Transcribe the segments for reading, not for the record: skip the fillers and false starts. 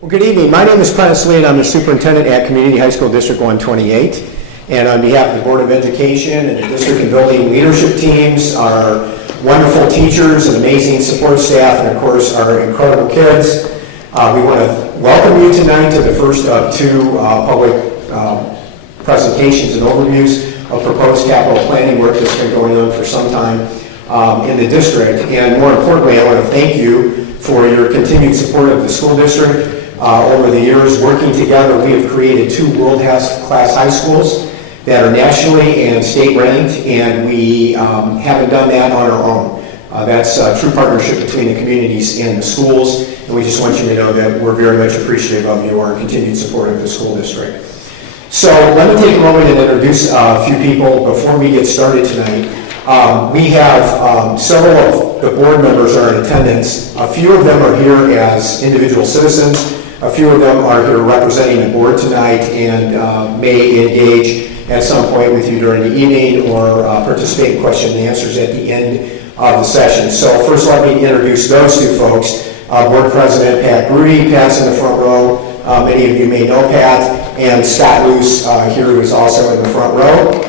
Well, good evening. My name is Prentice Lee, and I'm the superintendent at Community High School District 128. And on behalf of the Board of Education and the district and building leadership teams, our wonderful teachers and amazing support staff, and of course our incredible kids, we want to welcome you tonight to the first of two public presentations and overviews of proposed capital planning work that's been going on for some time in the district. And more importantly, I want to thank you for your continued support of the school district. Over the years, working together, we have created two world-class high schools that are nationally and state-ranked, and we haven't done that on our own. That's a true partnership between the communities and the schools, and we just want you to know that we're very much appreciative of your continued support of the school district. So let me take a moment and introduce a few people before we get started tonight. We have several of the board members are in attendance. A few of them are here as individual citizens. A few of them are here representing the board tonight and may engage at some point with you during the evening or participate in question and answers at the end of the session. So first let me introduce those two folks. Board President Pat Grudy. Pat's in the front row. Many of you may know Pat. And Scott Luce here, who is also in the front row.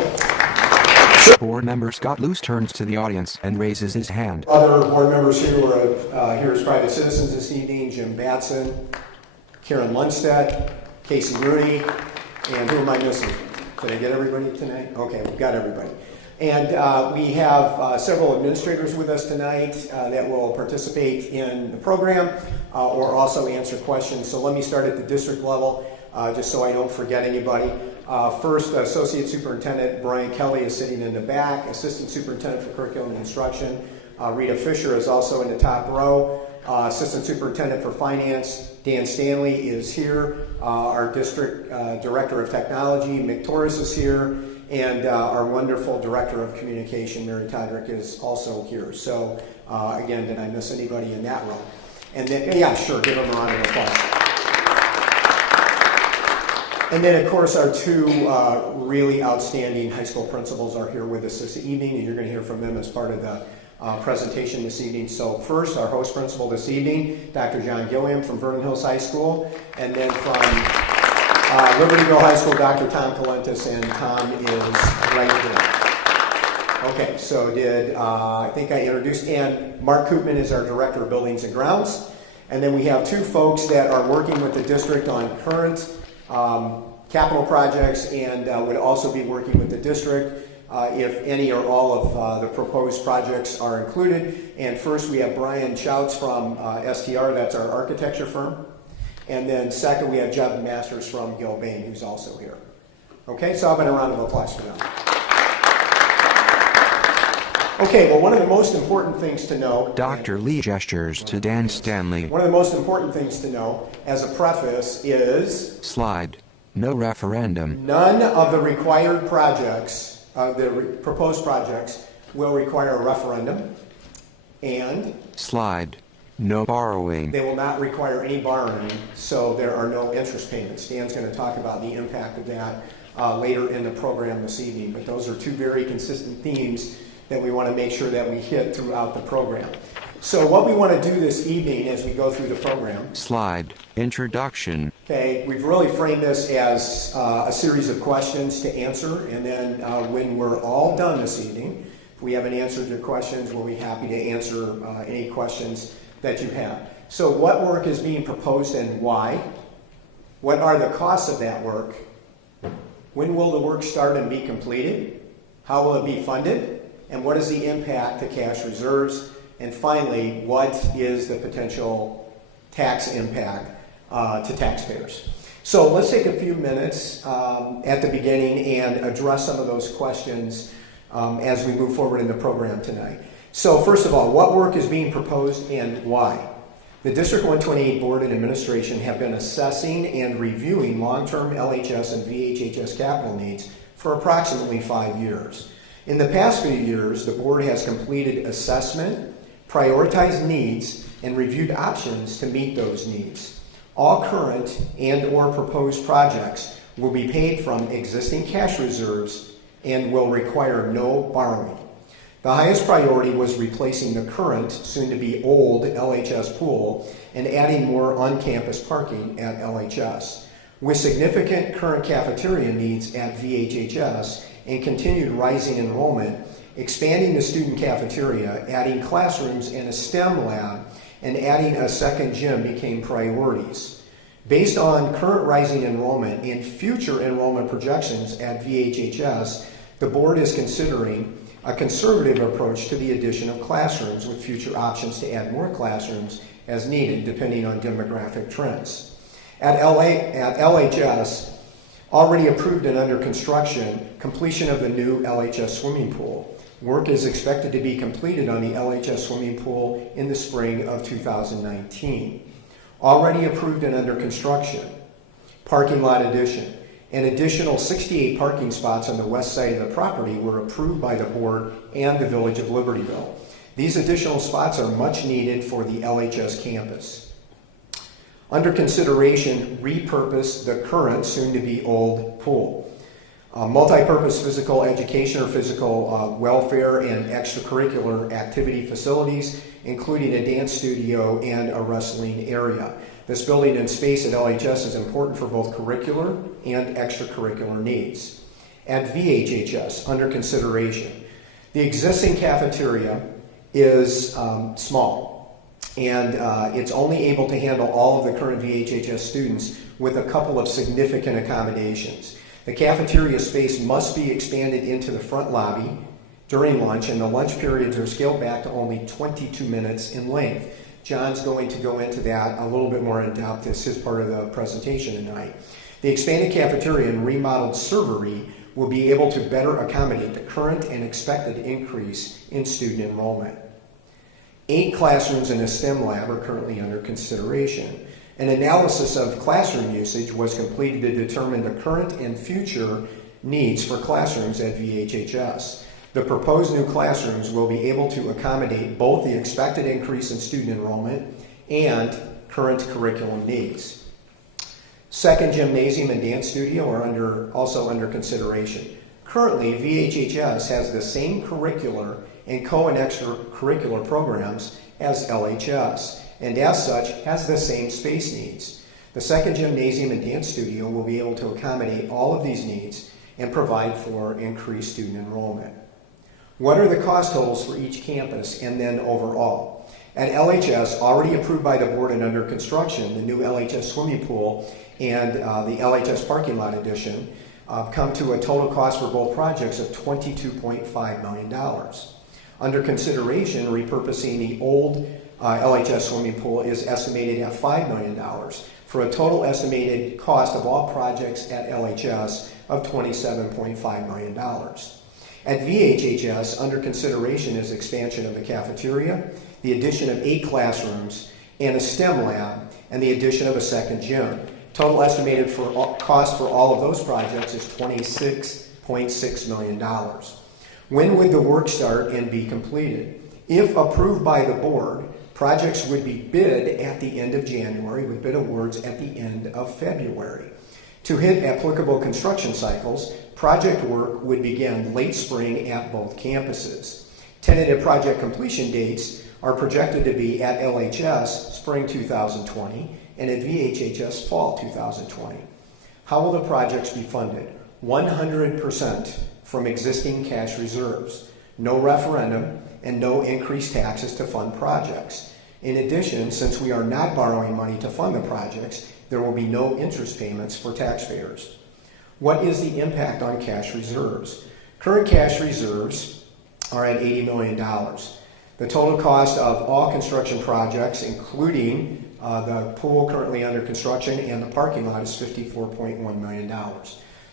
Board member Scott Luce turns to the audience and raises his hand. Other board members here who are here as private citizens this evening: Jim Batson, Karen Lundstedt, Casey Rooney, and who am I missing? Did I get everybody tonight? Okay, we've got everybody. And we have several administrators with us tonight that will participate in the program or also answer questions. So let me start at the district level, just so I don't forget anybody. First, Associate Superintendent Brian Kelly is sitting in the back. Assistant Superintendent for Curriculum and Instruction, Rita Fisher, is also in the top row. Assistant Superintendent for Finance, Dan Stanley, is here. Our District Director of Technology, Mick Torres, is here. And our wonderful Director of Communication, Mary Todrick, is also here. So again, did I miss anybody in that row? And then, yeah, sure, give them a round of applause. And then, of course, our two really outstanding high school principals are here with us this evening, and you're going to hear from them as part of the presentation this evening. So first, our host principal this evening, Dr. John Gilliam from Vernon Hills High School, and then from Libertyville High School, Dr. Tom Kalentis, and Tom is right here. Okay, so I think I introduced, and Mark Koopman is our Director of Buildings and Grounds. And then we have two folks that are working with the district on current capital projects and would also be working with the district if any or all of the proposed projects are included. And first we have Brian Schouts from STR, that's our architecture firm. And then second we have Jeff Masters from Gilbane, who's also here. Okay, so I'll have a round of applause for them. Okay, well, one of the most important things to know... Dr. Lee gestures to Dan Stanley. One of the most important things to know as a preface is... Slide. No referendum. None of the required projects, proposed projects, will require a referendum. And... Slide. No borrowing. They will not require any borrowing, so there are no interest payments. Dan's going to talk about the impact of that later in the program this evening. But those are two very consistent themes that we want to make sure that we hit throughout the program. So what we want to do this evening as we go through the program... Slide. Introduction. Okay, we've really framed this as a series of questions to answer, and then when we're all done this evening, if we haven't answered your questions, we'll be happy to answer any questions that you have. So what work is being proposed and why? What are the costs of that work? When will the work start and be completed? How will it be funded? And what is the impact to cash reserves? And finally, what is the potential tax impact to taxpayers? So let's take a few minutes at the beginning and address some of those questions as we move forward in the program tonight. So first of all, what work is being proposed and why? The District 128 Board and Administration have been assessing and reviewing long-term LHS and VHHS capital needs for approximately 5 years. In the past few years, the board has completed assessment, prioritized needs, and reviewed options to meet those needs. All current and or proposed projects will be paid from existing cash reserves and will require no borrowing. The highest priority was replacing the current, soon-to-be old LHS pool and adding more on-campus parking at LHS. With significant current cafeteria needs at VHHS and continued rising enrollment, expanding the student cafeteria, adding classrooms and a STEM lab, and adding a second gym became priorities. Based on current rising enrollment and future enrollment projections at VHHS, the board is considering a conservative approach to the addition of classrooms with future options to add more classrooms as needed depending on demographic trends. At LHS, already approved and under construction, completion of the new LHS swimming pool. Work is expected to be completed on the LHS swimming pool in the spring of 2019. Already approved and under construction, parking lot addition. An additional 68 parking spots on the west side of the property were approved by the board and the Village of Libertyville. These additional spots are much needed for the LHS campus. Under consideration, repurpose the current, soon-to-be old pool. Multi-purpose physical education or physical welfare and extracurricular activity facilities, including a dance studio and a wrestling area. This building and space at LHS is important for both curricular and extracurricular needs. At VHHS, under consideration, the existing cafeteria is small, and it's only able to handle all of the current VHHS students with a couple of significant accommodations. The cafeteria space must be expanded into the front lobby during lunch, and the lunch periods are scaled back to only 22 minutes in length. John's going to go into that a little bit more in depth as his part of the presentation tonight. The expanded cafeteria and remodeled servery will be able to better accommodate the current and expected increase in student enrollment. 8 classrooms and a STEM lab are currently under consideration. An analysis of classroom usage was completed to determine the current and future needs for classrooms at VHHS. The proposed new classrooms will be able to accommodate both the expected increase in student enrollment and current curriculum needs. Second gymnasium and dance studio are also under consideration. Currently, VHHS has the same curricular and and extracurricular programs as LHS, and as such has the same space needs. The second gymnasium and dance studio will be able to accommodate all of these needs and provide for increased student enrollment. What are the cost totals for each campus and then overall? At LHS, already approved by the board and under construction, the new LHS swimming pool and the LHS parking lot addition come to a total cost for both projects of $22.5 million. Under consideration, repurposing the old LHS swimming pool is estimated at $5 million for a total estimated cost of all projects at LHS of $27.5 million. At VHHS, under consideration is expansion of the cafeteria, the addition of 8 classrooms and a STEM lab, and the addition of a second gym. Total estimated cost for all of those projects is $26.6 million. When would the work start and be completed? If approved by the board, projects would be bid at the end of January with bid awards at the end of February. To hit applicable construction cycles, project work would begin late spring at both campuses. Tentative project completion dates are projected to be at LHS spring 2020 and at VHHS fall 2020. How will the projects be funded? 100% from existing cash reserves, no referendum, and no increased taxes to fund projects. In addition, since we are not borrowing money to fund the projects, there will be no interest payments for taxpayers. What is the impact on cash reserves? Current cash reserves are at $80 million. The total cost of all construction projects, including the pool currently under construction and the parking lot, is $54.1 million.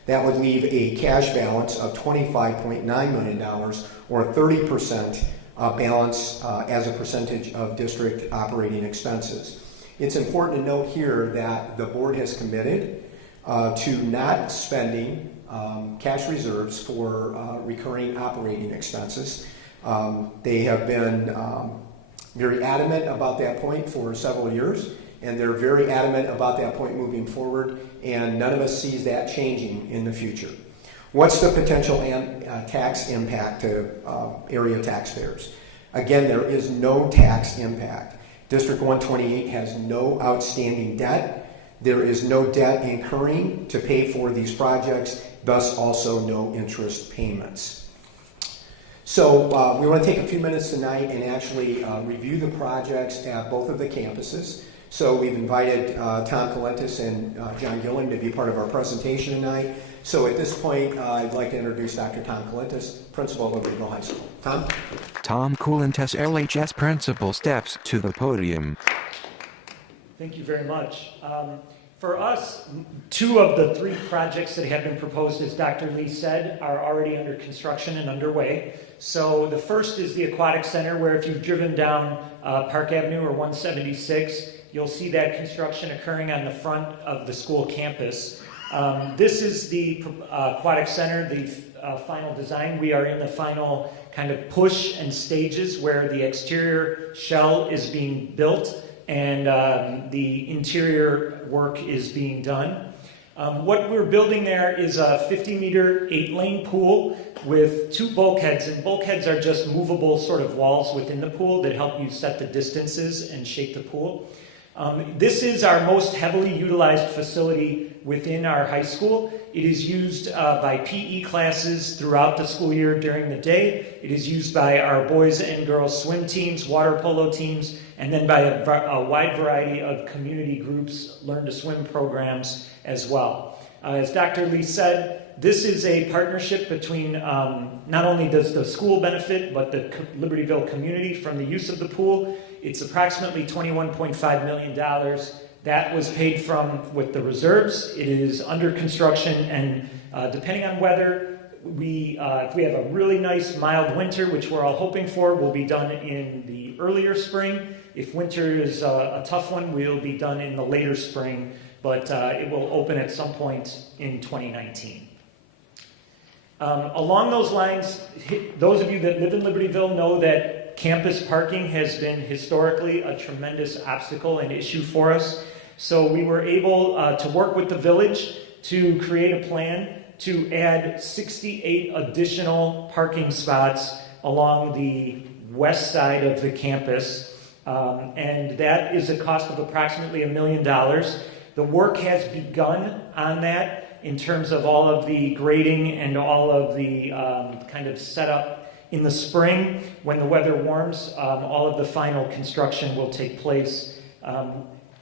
That would leave a cash balance of $25.9 million, or 30% balance as a percentage of district operating expenses. It's important to note here that the board has committed to not spending cash reserves for recurring operating expenses. They have been very adamant about that point for several years, and they're very adamant about that point moving forward, and none of us sees that changing in the future. What's the potential tax impact to area taxpayers? Again, there is no tax impact. District 128 has no outstanding debt. There is no debt incurring to pay for these projects, thus also no interest payments. So we want to take a few minutes tonight and actually review the projects at both of the campuses. So we've invited Tom Colentus and John Gilling to be part of our presentation tonight. So at this point, I'd like to introduce Dr. Tom Colentus, Principal of Libertyville High School. Tom? Tom Colentus, LHS Principal, steps to the podium. Thank you very much. For us, 2 of the 3 projects that have been proposed, as Dr. Lee said, are already under construction and underway. So the first is the Aquatic Center, where if you've driven down Park Avenue or 176, you'll see that construction occurring on the front of the school campus. This is the Aquatic Center, the final design. We are in the final kind of push and stages where the exterior shell is being built and the interior work is being done. What we're building there is a 50-meter, 8-lane pool with 2 bulkheads, and bulkheads are just movable sort of walls within the pool that help you set the distances and shape the pool. This is our most heavily utilized facility within our high school. It is used by PE classes throughout the school year during the day. It is used by our boys and girls swim teams, water polo teams, and then by a wide variety of community groups, learn to swim programs as well. As Dr. Lee said, this is a partnership between not only does the school benefit, but the Libertyville community from the use of the pool. It's approximately $21.5 million. That was paid from with the reserves. It is under construction, and depending on weather, if we have a really nice mild winter, which we're all hoping for, will be done in the earlier spring. If winter is a tough one, we'll be done in the later spring, but it will open at some point in 2019. Along those lines, those of you that live in Libertyville know that campus parking has been historically a tremendous obstacle and issue for us. So we were able to work with the village to create a plan to add 68 additional parking spots along the west side of the campus. And that is a cost of approximately $1 million. The work has begun on that in terms of all of the grading and all of the kind of setup. In the spring, when the weather warms, all of the final construction will take place.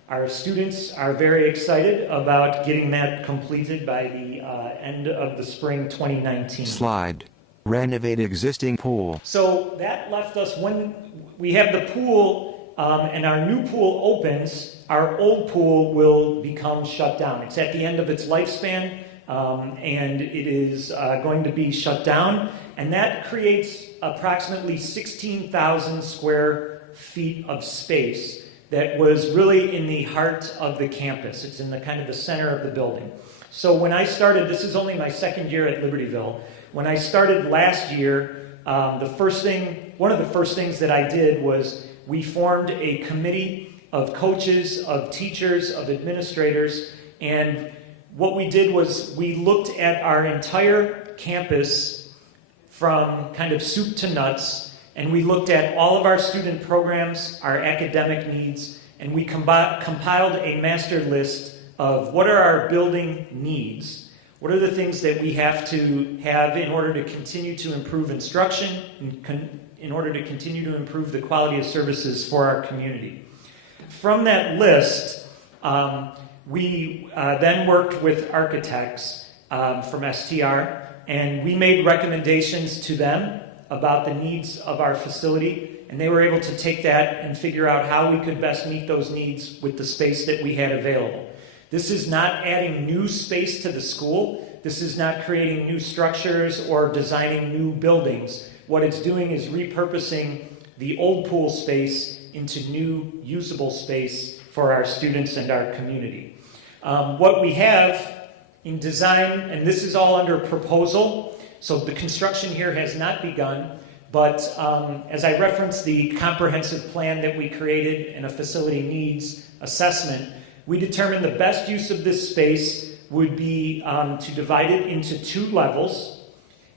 Our students are very excited about getting that completed by the end of the spring 2019. Slide. Renovate existing pool. So that left us, when we have the pool and our new pool opens, our old pool will become shut down. It's at the end of its lifespan, and it is going to be shut down. And that creates approximately 16,000 square feet of space that was really in the heart of the campus. It's in the kind of the center of the building. So when I started, this is only my second year at Libertyville. When I started last year, one of the first things that I did was we formed a committee of coaches, of teachers, of administrators, and what we did was we looked at our entire campus from kind of soup to nuts, and we looked at all of our student programs, our academic needs, and we compiled a master list of what are our building needs, what are the things that we have to have in order to continue to improve instruction, in order to continue to improve the quality of services for our community. From that list, we then worked with architects from STR, and we made recommendations to them about the needs of our facility, and they were able to take that and figure out how we could best meet those needs with the space that we had available. This is not adding new space to the school. This is not creating new structures or designing new buildings. What it's doing is repurposing the old pool space into new usable space for our students and our community. What we have in design, and this is all under proposal, so the construction here has not begun, but as I referenced the comprehensive plan that we created and a facility needs assessment, we determined the best use of this space would be to divide it into 2 levels,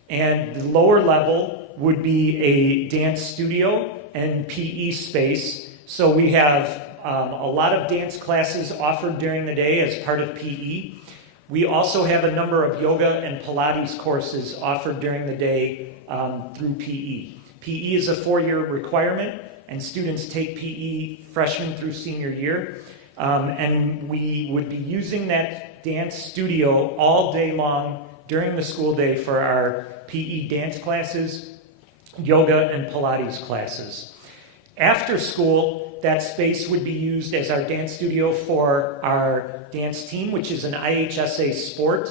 and the lower level would be a dance studio and PE space. So we have a lot of dance classes offered during the day as part of PE. We also have a number of yoga and Pilates courses offered during the day through PE. PE is a 4-year requirement, and students take PE freshman through senior year. And we would be using that dance studio all day long during the school day for our PE dance classes, yoga, and Pilates classes. After school, that space would be used as our dance studio for our dance team, which is an IHSA sport.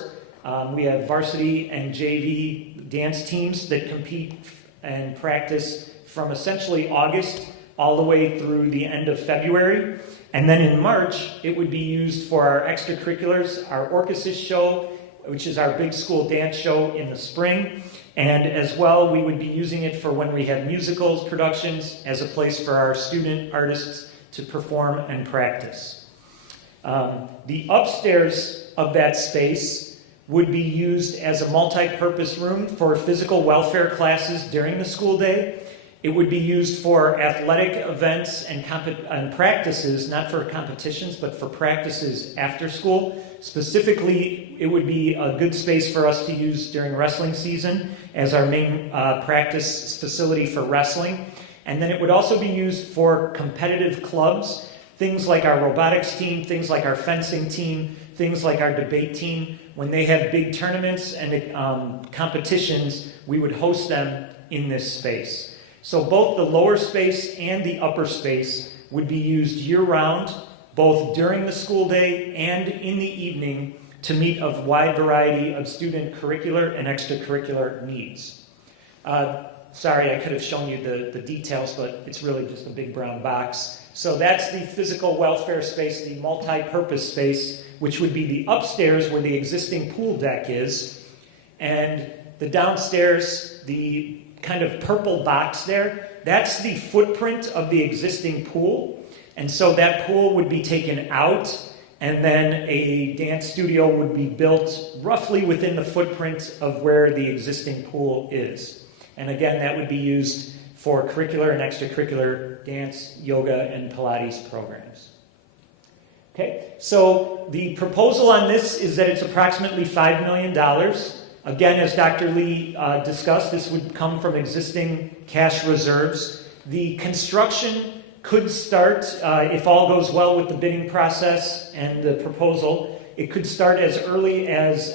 We have varsity and JV dance teams that compete and practice from essentially August all the way through the end of February. And then in March, it would be used for our extracurriculars, our Orchesis show, which is our big school dance show in the spring. And as well, we would be using it for when we have musicals productions as a place for our student artists to perform and practice. The upstairs of that space would be used as a multi-purpose room for physical welfare classes during the school day. It would be used for athletic events and practices, not for competitions, but for practices after school. Specifically, it would be a good space for us to use during wrestling season as our main practice facility for wrestling. And then it would also be used for competitive clubs, things like our robotics team, things like our fencing team, things like our debate team. When they have big tournaments and competitions, we would host them in this space. So both the lower space and the upper space would be used year-round, both during the school day and in the evening, to meet a wide variety of student curricular and extracurricular needs. Sorry, I could have shown you the details, but it's really just a big brown box. So that's the physical welfare space, the multi-purpose space, which would be the upstairs where the existing pool deck is, and the downstairs, the kind of purple box there, that's the footprint of the existing pool. And so that pool would be taken out, and then a dance studio would be built roughly within the footprint of where the existing pool is. And again, that would be used for curricular and extracurricular dance, yoga, and Pilates programs. Okay, so the proposal on this is that it's approximately $5 million. Again, as Dr. Lee discussed, this would come from existing cash reserves. The construction could start, if all goes well with the bidding process and the proposal, it could start as early as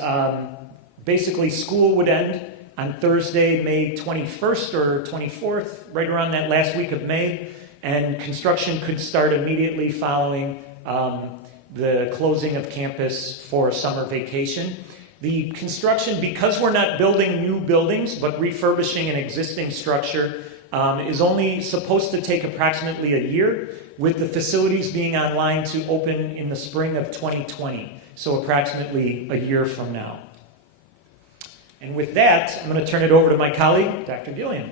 basically school would end on Thursday, May 21st or 24th, right around that last week of May, and construction could start immediately following the closing of campus for summer vacation. The construction, because we're not building new buildings, but refurbishing an existing structure, is only supposed to take approximately a year, with the facilities being online to open in the spring of 2020, so approximately a year from now. And with that, I'm going to turn it over to my colleague, Dr. Gilliam.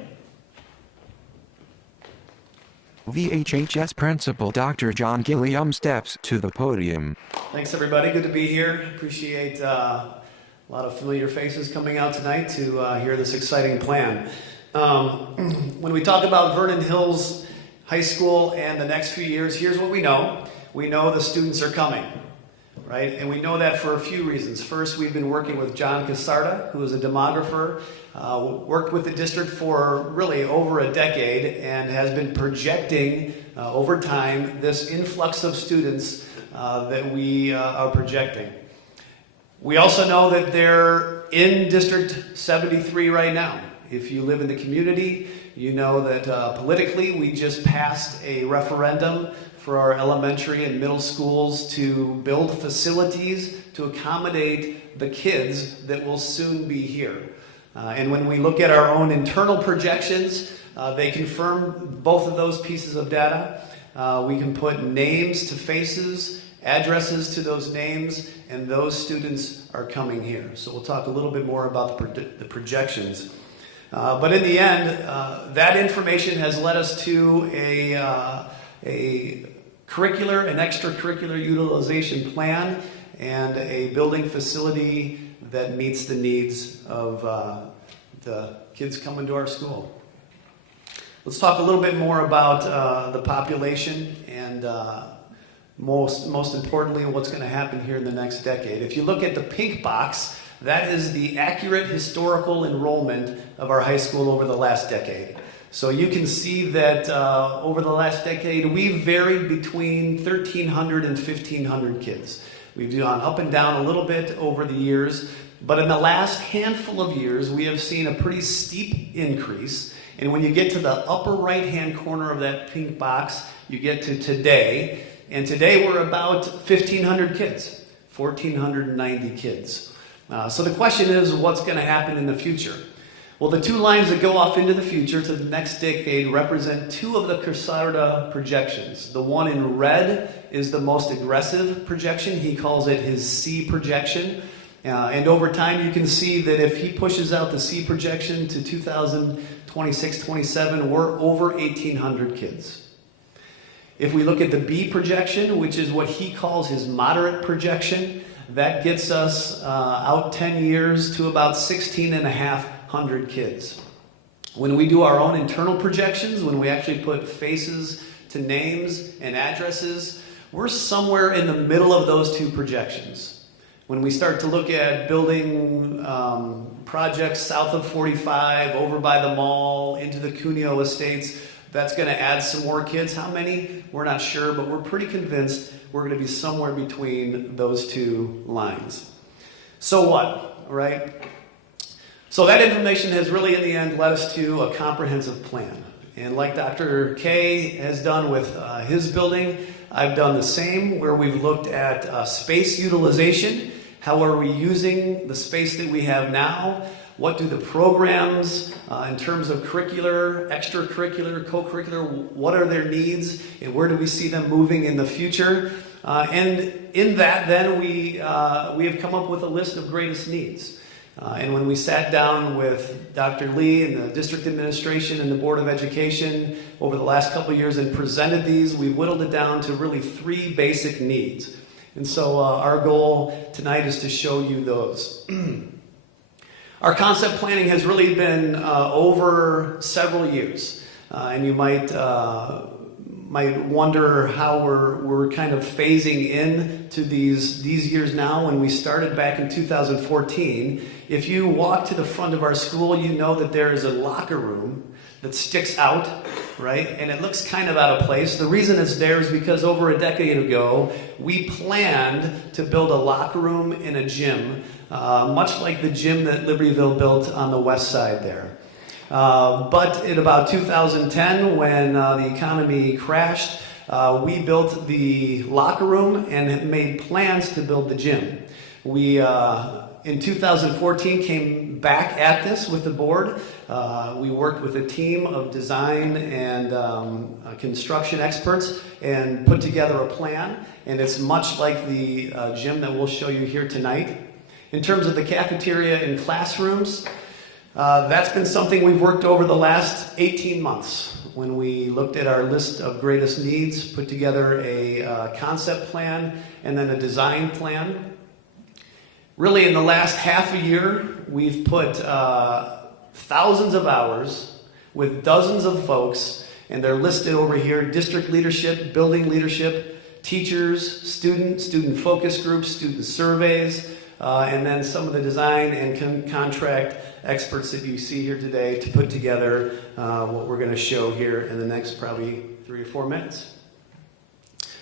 VHHS Principal Dr. John Gilliam steps to the podium. Thanks, everybody. Good to be here. Appreciate a lot of familiar faces coming out tonight to hear this exciting plan. When we talk about Vernon Hills High School and the next few years, here's what we know. We know the students are coming, right? And we know that for a few reasons. First, we've been working with John Casarda, who is a demographer, worked with the district for really over a decade and has been projecting over time this influx of students that we are projecting. We also know that they're in District 73 right now. If you live in the community, you know that politically we just passed a referendum for our elementary and middle schools to build facilities to accommodate the kids that will soon be here. And when we look at our own internal projections, they confirm both of those pieces of data. We can put names to faces, addresses to those names, and those students are coming here. So we'll talk a little bit more about the projections. But in the end, that information has led us to a curricular and extracurricular utilization plan, and a building facility that meets the needs of the kids coming to our school. Let's talk a little bit more about the population and most importantly, what's going to happen here in the next decade. If you look at the pink box, that is the accurate historical enrollment of our high school over the last decade. So you can see that over the last decade, we've varied between 1,300 and 1,500 kids. We've gone up and down a little bit over the years, but in the last handful of years, we have seen a pretty steep increase. And when you get to the upper right-hand corner of that pink box, you get to today. And today we're about 1,500 kids, 1,490 kids. So the question is, what's going to happen in the future? Well, the two lines that go off into the future to the next decade represent two of the Carsarda projections. The one in red is the most aggressive projection. He calls it his C projection. And over time, you can see that if he pushes out the C projection to 2026-27, we're over 1,800 kids. If we look at the B projection, which is what he calls his moderate projection, that gets us out 10 years to about 1,650 kids. When we do our own internal projections, when we actually put faces to names and addresses, we're somewhere in the middle of those two projections. When we start to look at building projects south of 45, over by the mall, into the Cuneo Estates, that's going to add some more kids. How many? We're not sure, but we're pretty convinced we're going to be somewhere between those two lines. So what, right? So that information has really, in the end, led us to a comprehensive plan. And like Dr. K has done with his building, I've done the same, where we've looked at space utilization. How are we using the space that we have now? What do the programs, in terms of curricular, extracurricular, co-curricular, what are their needs, and where do we see them moving in the future? And in that, then, we have come up with a list of greatest needs. And when we sat down with Dr. Lee and the district administration and the Board of Education over the last couple of years and presented these, we whittled it down to really three basic needs. And so our goal tonight is to show you those. Our concept planning has really been over several years, and you might wonder how we're kind of phasing in to these years now. When we started back in 2014, if you walk to the front of our school, you know that there is a locker room that sticks out, right? And it looks kind of out of place. The reason it's there is because over a decade ago, we planned to build a locker room and a gym, much like the gym that Libertyville built on the west side there. But in about 2010, when the economy crashed, we built the locker room and made plans to build the gym. We, in 2014, came back at this with the board. We worked with a team of design and construction experts and put together a plan. And it's much like the gym that we'll show you here tonight. In terms of the cafeteria and classrooms, that's been something we've worked over the last 18 months. When we looked at our list of greatest needs, put together a concept plan and then a design plan. Really, in the last half a year, we've put thousands of hours with dozens of folks, and they're listed over here: district leadership, building leadership, teachers, student focus groups, student surveys, and then some of the design and contract experts that you see here today to put together what we're going to show here in the next probably 3 or 4 minutes.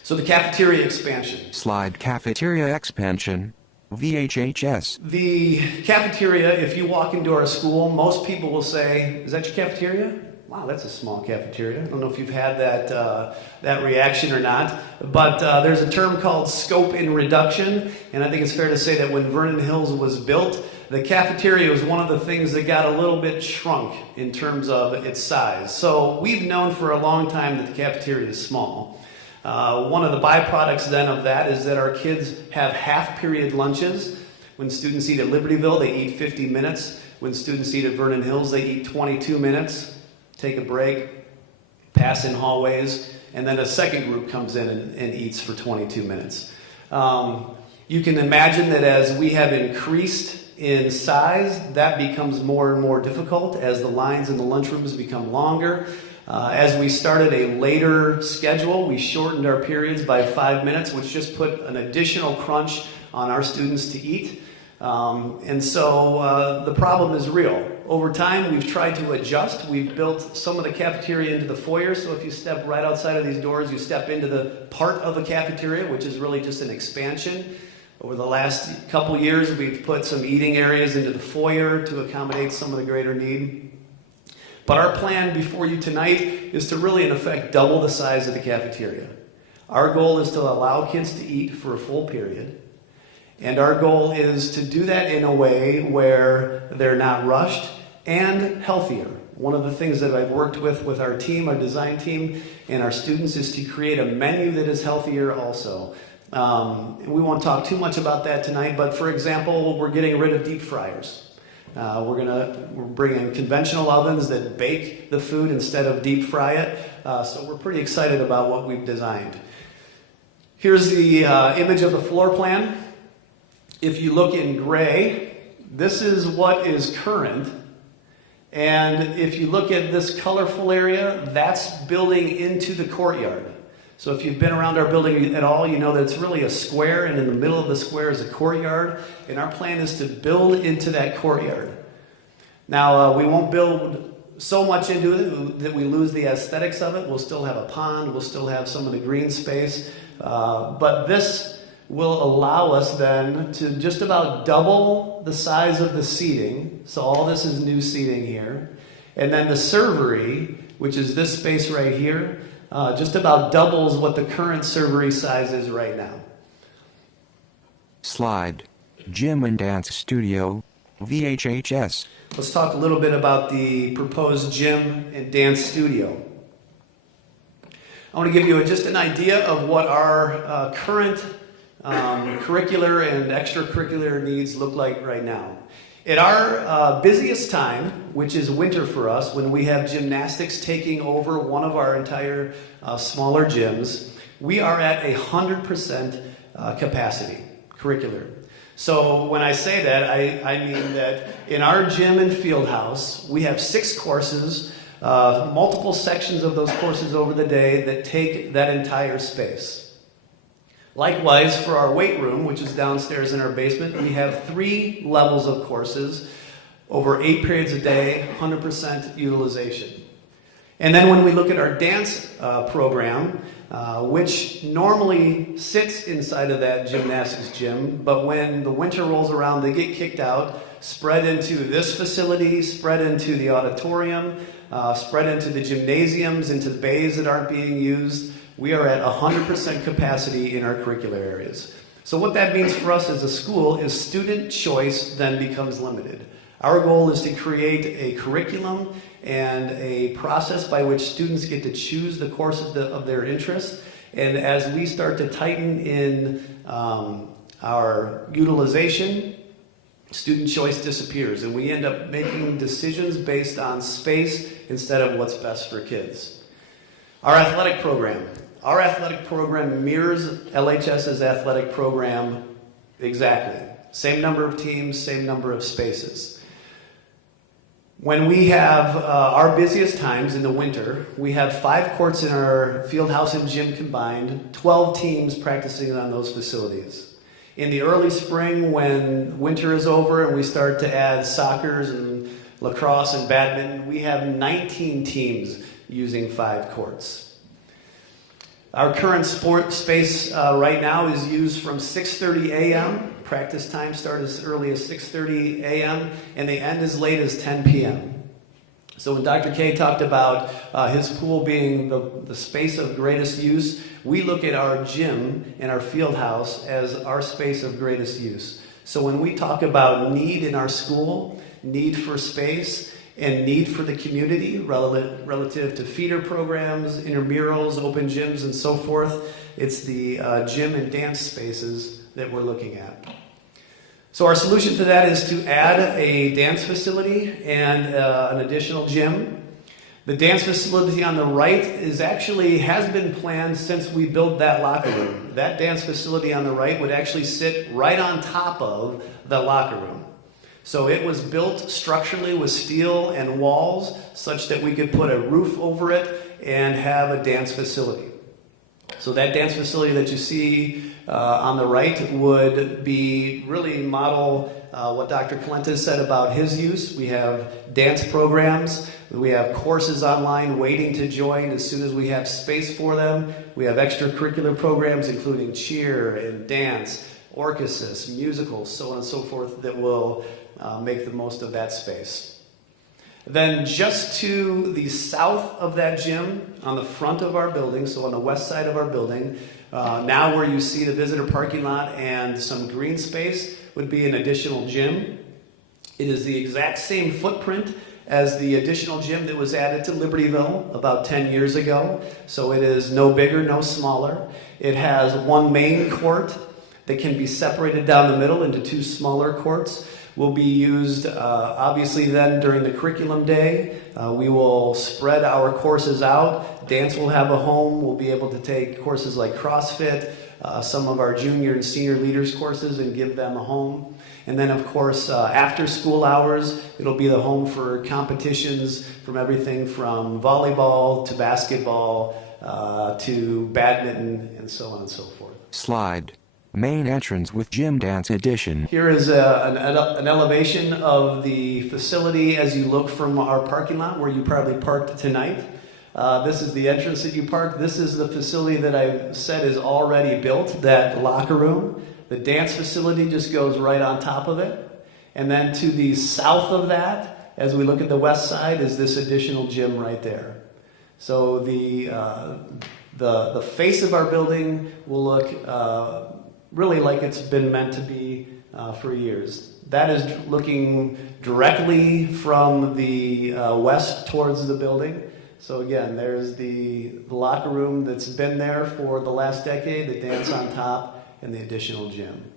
So the cafeteria expansion. Slide cafeteria expansion. VHHS. The cafeteria, if you walk into our school, most people will say, "Is that your cafeteria? Wow, that's a small cafeteria." I don't know if you've had that reaction or not, but there's a term called scope in reduction, and I think it's fair to say that when Vernon Hills was built, the cafeteria was one of the things that got a little bit shrunk in terms of its size. So we've known for a long time that the cafeteria is small. One of the byproducts then of that is that our kids have half-period lunches. When students eat at Libertyville, they eat 50 minutes. When students eat at Vernon Hills, they eat 22 minutes, take a break, pass in hallways, and then a second group comes in and eats for 22 minutes. You can imagine that as we have increased in size, that becomes more and more difficult as the lines in the lunchrooms become longer. As we started a later schedule, we shortened our periods by 5 minutes, which just put an additional crunch on our students to eat. And so the problem is real. Over time, we've tried to adjust. We've built some of the cafeteria into the foyer, so if you step right outside of these doors, you step into the part of the cafeteria, which is really just an expansion. Over the last couple years, we've put some eating areas into the foyer to accommodate some of the greater need. But our plan before you tonight is to really, in effect, double the size of the cafeteria. Our goal is to allow kids to eat for a full period. And our goal is to do that in a way where they're not rushed and healthier. One of the things that I've worked with our team, our design team, and our students is to create a menu that is healthier also. We won't talk too much about that tonight, but for example, we're getting rid of deep fryers. We're bringing conventional ovens that bake the food instead of deep fry it. So we're pretty excited about what we've designed. Here's the image of the floor plan. If you look in gray, this is what is current. And if you look at this colorful area, that's building into the courtyard. So if you've been around our building at all, you know that it's really a square, and in the middle of the square is a courtyard. And our plan is to build into that courtyard. Now, we won't build so much into it that we lose the aesthetics of it. We'll still have a pond. We'll still have some of the green space. But this will allow us then to just about double the size of the seating. So all this is new seating here. And then the servery, which is this space right here, just about doubles what the current servery size is right now. Slide. Gym and Dance Studio, VHHS. Let's talk a little bit about the proposed gym and dance studio. I want to give you just an idea of what our current curricular and extracurricular needs look like right now. At our busiest time, which is winter for us, when we have gymnastics taking over one of our entire smaller gyms, we are at 100% capacity, curricular. So when I say that, I mean that in our gym and field house, we have 6 courses, multiple sections of those courses over the day that take that entire space. Likewise, for our weight room, which is downstairs in our basement, we have 3 levels of courses over 8 periods a day, 100% utilization. And then when we look at our dance program, which normally sits inside of that gymnastics gym, but when the winter rolls around, they get kicked out, spread into this facility, spread into the auditorium, spread into the gymnasiums, into the bays that aren't being used. We are at 100% capacity in our curricular areas. So what that means for us as a school is student choice then becomes limited. Our goal is to create a curriculum and a process by which students get to choose the course of their interest. And as we start to tighten in our utilization, student choice disappears, and we end up making decisions based on space instead of what's best for kids. Our athletic program. Our athletic program mirrors LHS's athletic program exactly. Same number of teams, same number of spaces. When we have our busiest times in the winter, we have 5 courts in our field house and gym combined, 12 teams practicing on those facilities. In the early spring, when winter is over and we start to add soccer and lacrosse and badminton, we have 19 teams using 5 courts. Our current sport space right now is used from 6:30 a.m. Practice time start as early as 6:30 a.m. and they end as late as 10 p.m. So when Dr. K talked about his pool being the space of greatest use, we look at our gym and our field house as our space of greatest use. So when we talk about need in our school, need for space, and need for the community relative to feeder programs, intramurals, open gyms, and so forth, it's the gym and dance spaces that we're looking at. So our solution to that is to add a dance facility and an additional gym. The dance facility on the right has been planned since we built that locker room. That dance facility on the right would actually sit right on top of the locker room. So it was built structurally with steel and walls such that we could put a roof over it and have a dance facility. So that dance facility that you see on the right would be really model what Dr. Calenta said about his use. We have dance programs. We have courses online waiting to join as soon as we have space for them. We have extracurricular programs including cheer and dance, orchesis, musicals, so on and so forth that will make the most of that space. Then just to the south of that gym, on the front of our building, so on the west side of our building, now where you see the visitor parking lot and some green space would be an additional gym. It is the exact same footprint as the additional gym that was added to Libertyville about 10 years ago. So it is no bigger, no smaller. It has one main court that can be separated down the middle into two smaller courts. Will be used obviously then during the curriculum day. We will spread our courses out. Dance will have a home. We'll be able to take courses like CrossFit, some of our junior and senior leaders courses and give them a home. And then of course after school hours, it'll be the home for competitions from everything from volleyball to basketball to badminton and so on and so forth. Slide. Main entrance with gym dance edition. Here is an elevation of the facility as you look from our parking lot where you probably parked tonight. This is the entrance that you parked. This is the facility that I said is already built, that locker room. The dance facility just goes right on top of it. And then to the south of that, as we look at the west side, is this additional gym right there. So the face of our building will look really like it's been meant to be for years. That is looking directly from the west towards the building. So again, there's the locker room that's been there for the last decade, the dance on top, and the additional gym.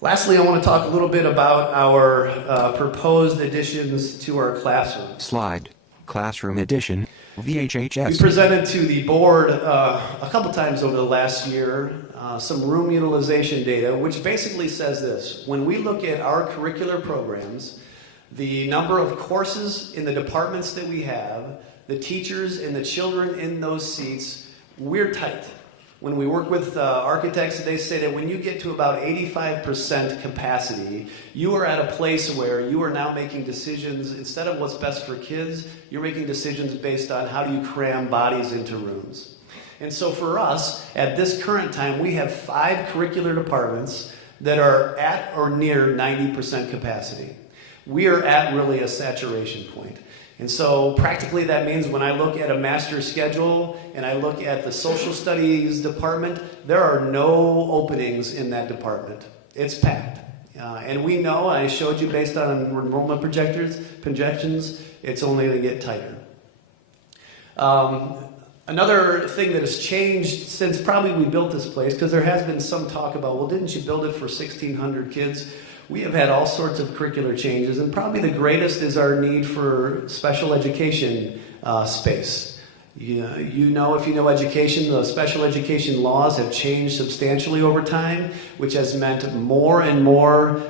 Lastly, I want to talk a little bit about our proposed additions to our classroom. Slide. Classroom edition. VHHS. We presented to the board a couple times over the last year some room utilization data, which basically says this. When we look at our curricular programs, the number of courses in the departments that we have, the teachers and the children in those seats, we're tight. When we work with architects, they say that when you get to about 85% capacity, you are at a place where you are now making decisions, instead of what's best for kids, you're making decisions based on how do you cram bodies into rooms. And so for us, at this current time, we have 5 curricular departments that are at or near 90% capacity. We are at really a saturation point. And so practically that means when I look at a master's schedule and I look at the social studies department, there are no openings in that department. It's packed. And we know, I showed you based on enrollment projections, it's only going to get tighter. Another thing that has changed since probably we built this place, because there has been some talk about, well, didn't you build it for 1,600 kids? We have had all sorts of curricular changes, and probably the greatest is our need for special education space. You know, if you know education, the special education laws have changed substantially over time, which has meant more and more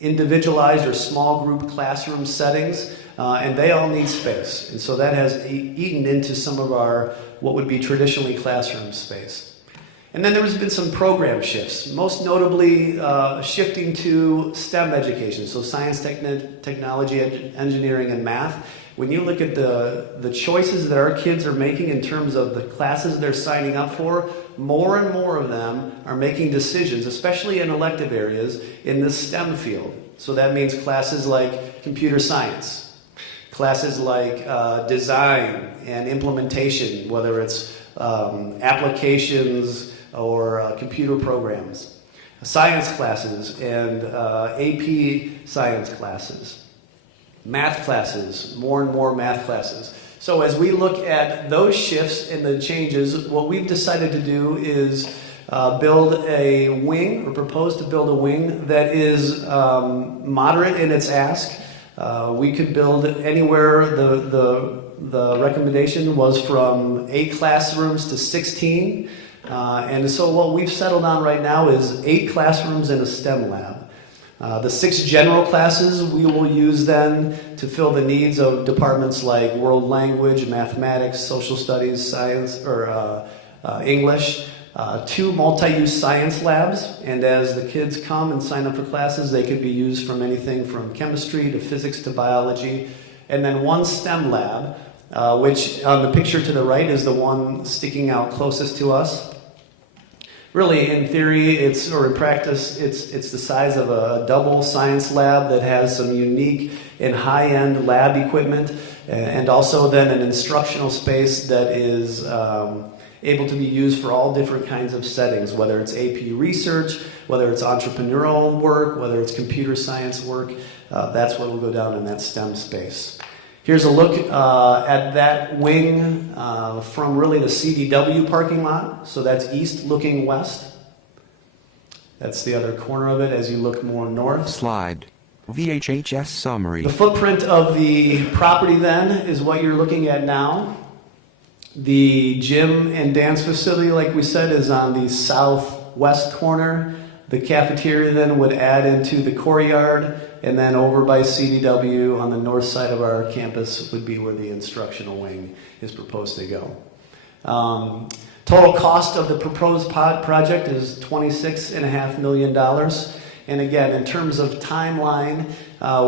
individualized or small group classroom settings, and they all need space. And so that has eaten into some of our, what would be traditionally classroom space. And then there has been some program shifts, most notably shifting to STEM education, so science, technology, engineering, and math. When you look at the choices that our kids are making in terms of the classes they're signing up for, more and more of them are making decisions, especially in elective areas, in the STEM field. So that means classes like computer science, classes like design and implementation, whether it's applications or computer programs, science classes and AP science classes, math classes, more and more math classes. So as we look at those shifts and the changes, what we've decided to do is build a wing, or propose to build a wing that is moderate in its ask, We could build anywhere. The recommendation was from 8 classrooms to 16. And so what we've settled on right now is 8 classrooms and a STEM lab. The 6 general classes we will use then to fill the needs of departments like world language, mathematics, social studies, science, or English. 2 multi-use science labs, and as the kids come and sign up for classes, they could be used from anything from chemistry to physics to biology. And then 1 STEM lab, which on the picture to the right is the one sticking out closest to us. Really, in theory, or in practice, it's the size of a double science lab that has some unique and high-end lab equipment, and also then an instructional space that is able to be used for all different kinds of settings, whether it's AP research, whether it's entrepreneurial work, whether it's computer science work. That's what will go down in that STEM space. Here's a look at that wing from really the CDW parking lot. So that's east looking west. That's the other corner of it as you look more north. Slide. VHHS summary. The footprint of the property then is what you're looking at now. The gym and dance facility, like we said, is on the southwest corner. The cafeteria then would add into the courtyard, and then over by CDW on the north side of our campus would be where the instructional wing is proposed to go. Total cost of the proposed project is $26.5 million. And again, in terms of timeline,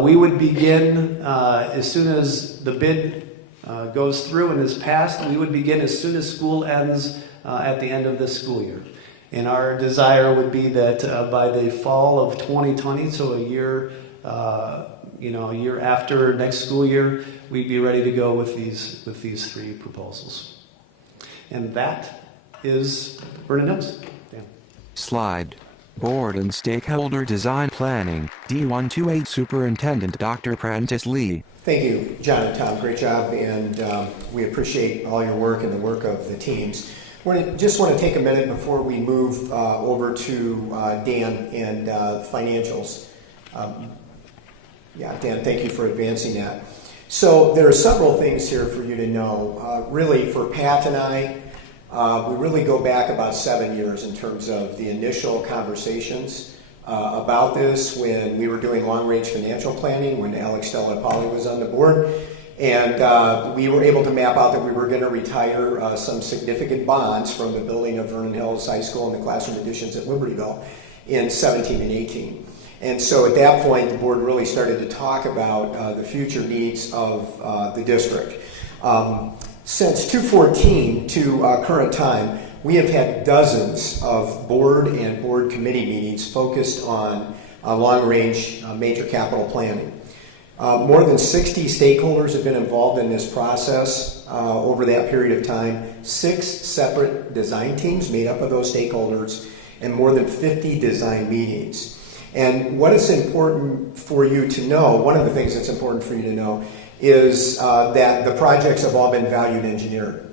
we would begin as soon as the bid goes through and is passed. We would begin as soon as school ends at the end of this school year. And our desire would be that by the fall of 2020, so a year after next school year, we'd be ready to go with these 3 proposals. And that is Vernon Hills. Dan. Slide. Board and Stakeholder Design Planning, D128 Superintendent Dr. Prentice Lee. Thank you, John and Tom. Great job, and we appreciate all your work and the work of the teams. Just want to take a minute before we move over to Dan and financials. Dan, thank you for advancing that. So there are several things here for you to know. Really, for Pat and I, we really go back about 7 years in terms of the initial conversations about this when we were doing long-range financial planning, when Alex Della Poli was on the board. And we were able to map out that we were going to retire some significant bonds from the building of Vernon Hills High School and the classroom additions at Libertyville in 17 and 18. And so at that point, the board really started to talk about the future needs of the district. Since 2014 to current time, we have had dozens of board and board committee meetings focused on long-range major capital planning. More than 60 stakeholders have been involved in this process over that period of time. 6 separate design teams made up of those stakeholders and more than 50 design meetings. And what is important for you to know, one of the things that's important for you to know is that the projects have all been valued engineered.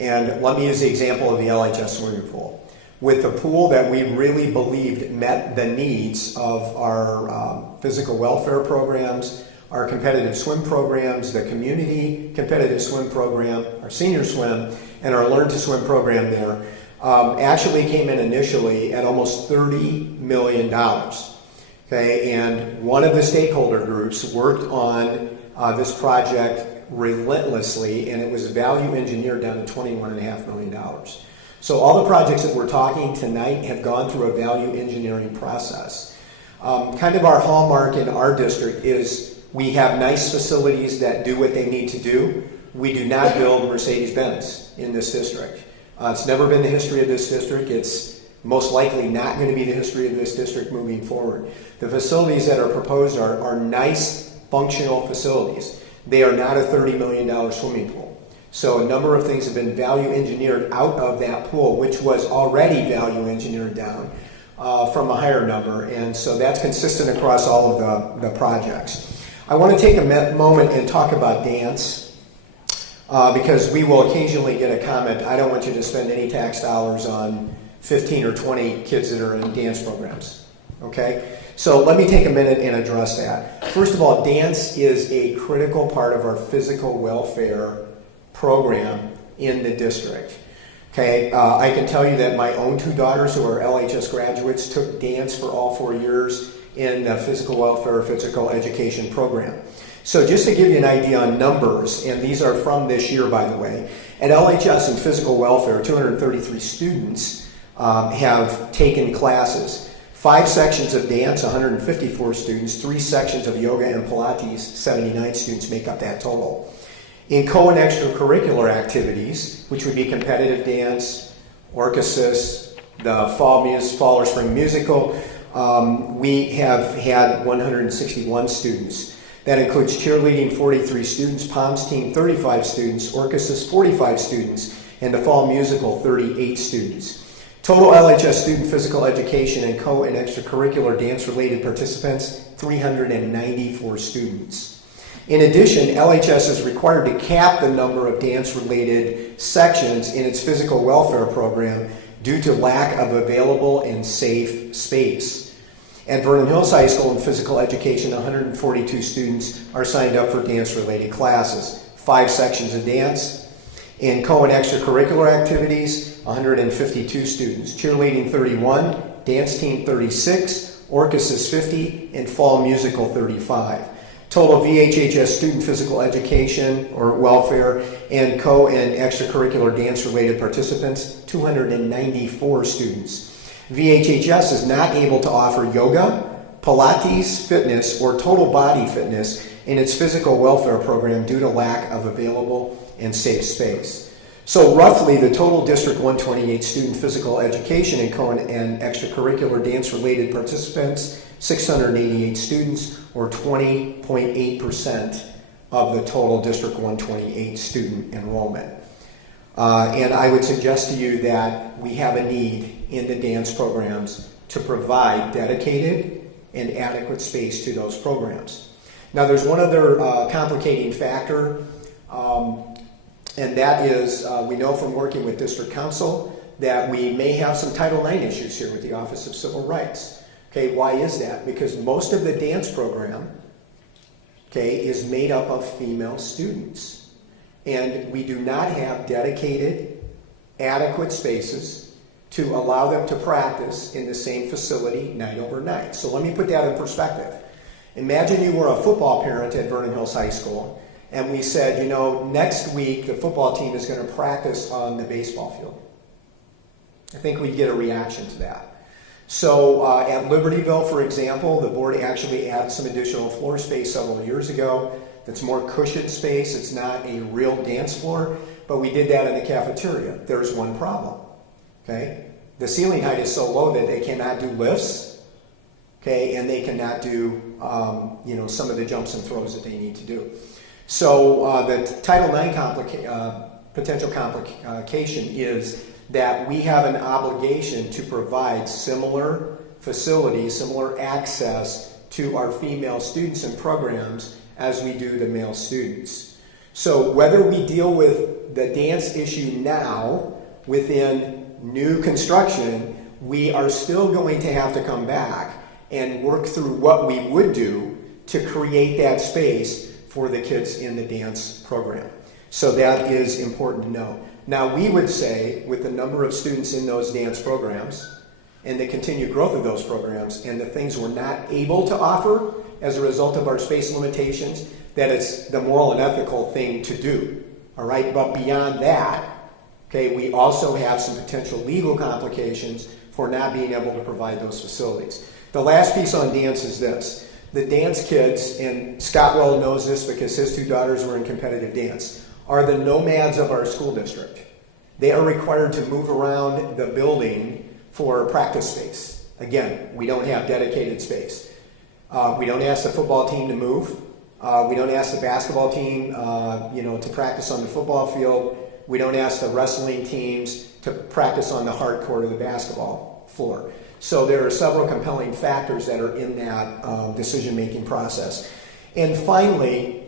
And let me use the example of the LHS swimming pool. With the pool that we really believed met the needs of our physical welfare programs, our competitive swim programs, the community competitive swim program, our senior swim, and our Learn to Swim program there, actually came in initially at almost $30 million. Okay, and one of the stakeholder groups worked on this project relentlessly, and it was value engineered down to $21.5 million. So all the projects that we're talking tonight have gone through a value engineering process. Kind of our hallmark in our district is we have nice facilities that do what they need to do. We do not build Mercedes-Benz in this district. It's never been the history of this district. It's most likely not going to be the history of this district moving forward. The facilities that are proposed are nice, functional facilities. They are not a $30 million swimming pool. So a number of things have been value engineered out of that pool, which was already value engineered down from a higher number. And so that's consistent across all of the projects. I want to take a moment and talk about dance because we will occasionally get a comment, I don't want you to spend any tax dollars on 15 or 20 kids that are in dance programs. Okay? So let me take a minute and address that. First of all, dance is a critical part of our physical welfare program in the district. Okay, I can tell you that my own two daughters who are LHS graduates took dance for all 4 years in the physical welfare, physical education program. So just to give you an idea on numbers, and these are from this year, by the way, at LHS in physical welfare, 233 students have taken classes. 5 sections of dance, 154 students, 3 sections of yoga and Pilates, 79 students make up that total. In co- and extracurricular activities, which would be competitive dance, orchesis, the fall or spring musical, we have had 161 students. That includes cheerleading, 43 students, POMS team, 35 students, orchesis, 45 students, and the fall musical, 38 students. Total LHS student physical education and co- and extracurricular dance-related participants, 394 students. In addition, LHS is required to cap the number of dance-related sections in its physical welfare program due to lack of available and safe space. At Vernon Hills High School in physical education, 142 students are signed up for dance-related classes, 5 sections of dance. In co- and extracurricular activities, 152 students, cheerleading 31, dance team 36, orchesis 50, and fall musical 35. Total VHHS student physical education or welfare and co- and extracurricular dance-related participants, 294 students. VHHS is not able to offer yoga, Pilates fitness, or total body fitness in its physical welfare program due to lack of available and safe space. So roughly the total District 128 student physical education and co- and extracurricular dance-related participants, 688 students, or 20.8% of the total District 128 student enrollment. And I would suggest to you that we have a need in the dance programs to provide dedicated and adequate space to those programs. Now there's one other complicating factor, and that is we know from working with District Council that we may have some Title IX issues here with the Office of Civil Rights. Okay, why is that? Because most of the dance program, okay, is made up of female students. And we do not have dedicated, adequate spaces to allow them to practice in the same facility night over night. So let me put that in perspective. Imagine you were a football parent at Vernon Hills High School, and we said, you know, next week the football team is going to practice on the baseball field. I think we'd get a reaction to that. So at Libertyville, for example, the board actually added some additional floor space several years ago. That's more cushioned space. It's not a real dance floor, but we did that in the cafeteria. There's one problem, okay? The ceiling height is so low that they cannot do lifts, okay, and they cannot do, some of the jumps and throws that they need to do. So the Title IX potential complication is that we have an obligation to provide similar facilities, similar access to our female students and programs as we do the male students. So whether we deal with the dance issue now within new construction, we are still going to have to come back and work through what we would do to create that space for the kids in the dance program. So that is important to know. Now we would say, with the number of students in those dance programs and the continued growth of those programs and the things we're not able to offer as a result of our space limitations, that it's the moral and ethical thing to do, all right? But beyond that, okay, we also have some potential legal complications for not being able to provide those facilities. The last piece on dance is this. The dance kids, and Scott well knows this because his two daughters were in competitive dance, are the nomads of our school district. They are required to move around the building for practice space. Again, we don't have dedicated space. We don't ask the football team to move. We don't ask the basketball team, to practice on the football field. We don't ask the wrestling teams to practice on the hard court of the basketball floor. So there are several compelling factors that are in that decision-making process. And finally,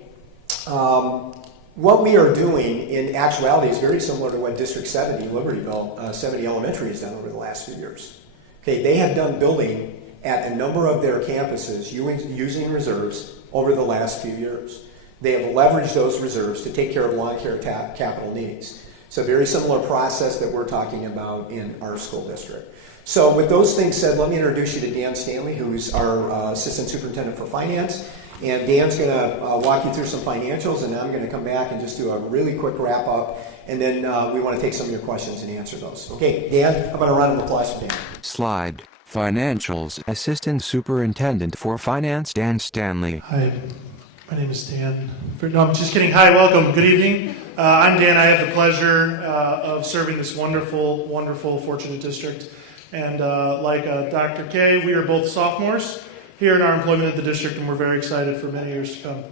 what we are doing in actuality is very similar to what District 70, Libertyville, 70 Elementary has done over the last few years. Okay, they have done building at a number of their campuses using reserves over the last few years. They have leveraged those reserves to take care of lawn care capital needs. So very similar process that we're talking about in our school district. So with those things said, let me introduce you to Dan Stanley, who's our Assistant Superintendent for Finance. And Dan's going to walk you through some financials, and I'm going to come back and just do a really quick wrap up. And then we want to take some of your questions and answer those. Okay, Dan, I'm going to run an applause for Dan. Slide. Financials. Assistant Superintendent for Finance Dan Stanley. Hi, my name is Dan. No, I'm just kidding. Hi, welcome. Good evening. I'm Dan. I have the pleasure of serving this wonderful, wonderful, fortunate district. And like Dr. K, we are both sophomores here in our employment at the district, and we're very excited for many years to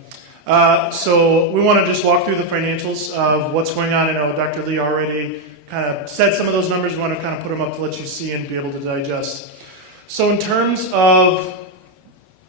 come. So we want to just walk through the financials of what's going on. I know Dr. Lee already kind of said some of those numbers. We want to kind of put them up to let you see and be able to digest. So in terms of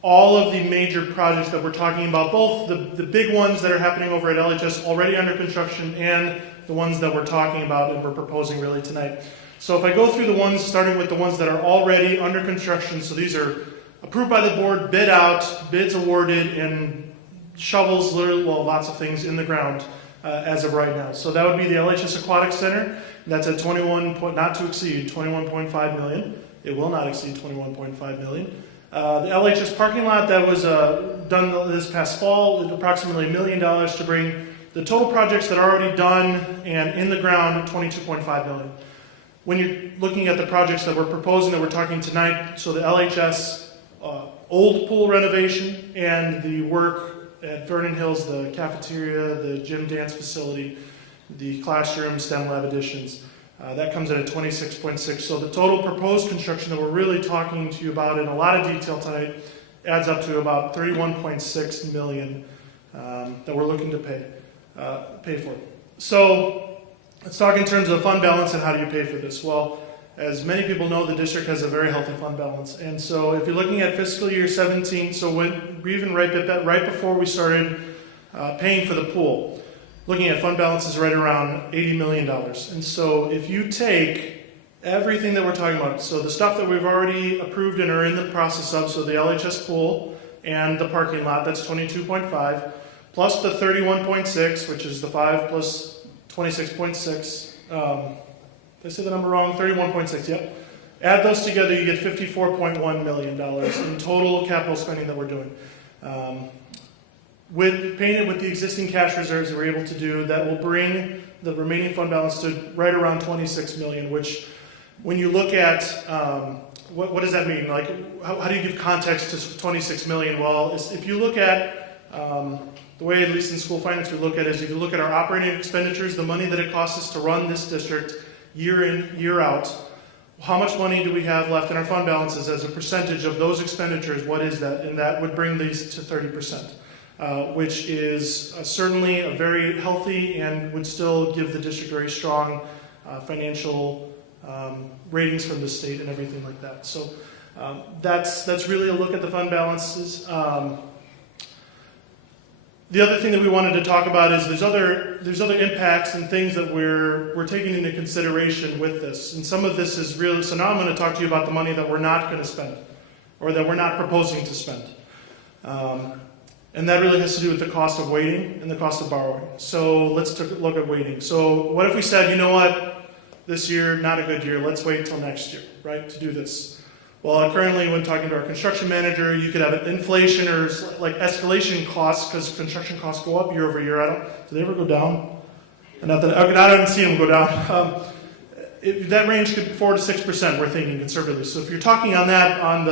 all of the major projects that we're talking about, both the big ones that are happening over at LHS already under construction and the ones that we're talking about and we're proposing really tonight. So if I go through the ones, starting with the ones that are already under construction, so these are approved by the board, bid out, bids awarded, and shovels, literally, well, lots of things in the ground as of right now. So that would be the LHS Aquatic Center. That's at not to exceed 21.5 million. It will not exceed 21.5 million. The LHS parking lot that was done this past fall, approximately $1 million to bring the total projects that are already done and in the ground, 22.5 million. When you're looking at the projects that we're proposing, that we're talking tonight, so the LHS old pool renovation and the work at Vernon Hills, the cafeteria, the gym dance facility, the classroom, STEM lab additions, that comes in at 26.6. So the total proposed construction that we're really talking to you about in a lot of detail tonight adds up to about 31.6 million that we're looking to pay for. So let's talk in terms of fund balance and how do you pay for this. Well, as many people know, the district has a very healthy fund balance. And so if you're looking at fiscal year 17, so when we even right before we started paying for the pool, looking at fund balances right around $80 million. And so if you take everything that we're talking about, so the stuff that we've already approved and are in the process of, so the LHS pool and the parking lot, that's 22.5, plus the 31.6, which is the 5 plus 26.6. Did I say the number wrong? 31.6, yep. Add those together, you get $54.1 million in total capital spending that we're doing. With paying it with the existing cash reserves that we're able to do, that will bring the remaining fund balance to right around 26 million, which when you look at, what does that mean? Like, how do you give context to 26 million? Well, if you look at, the way at least in school finance we look at it is if you look at our operating expenditures, the money that it costs us to run this district year in, year out, how much money do we have left in our fund balances as a percentage of those expenditures? What is that? And that would bring these to 30%. Which is certainly a very healthy and would still give the district very strong financial ratings from the state and everything like that. So that's really a look at the fund balances. The other thing that we wanted to talk about is there's other impacts and things that we're taking into consideration with this. And some of this is really, so now I'm going to talk to you about the money that we're not going to spend or that we're not proposing to spend. And that really has to do with the cost of waiting and the cost of borrowing. So let's take a look at waiting. So what if we said, you know what, this year, not a good year, let's wait till next year, right, to do this. Well, currently when talking to our construction manager, you could have an inflation or like escalation costs because construction costs go up year over year. Do they ever go down? Not that, I don't see them go down. That range could be 4 to 6%, we're thinking conservatively. So if you're talking on that, on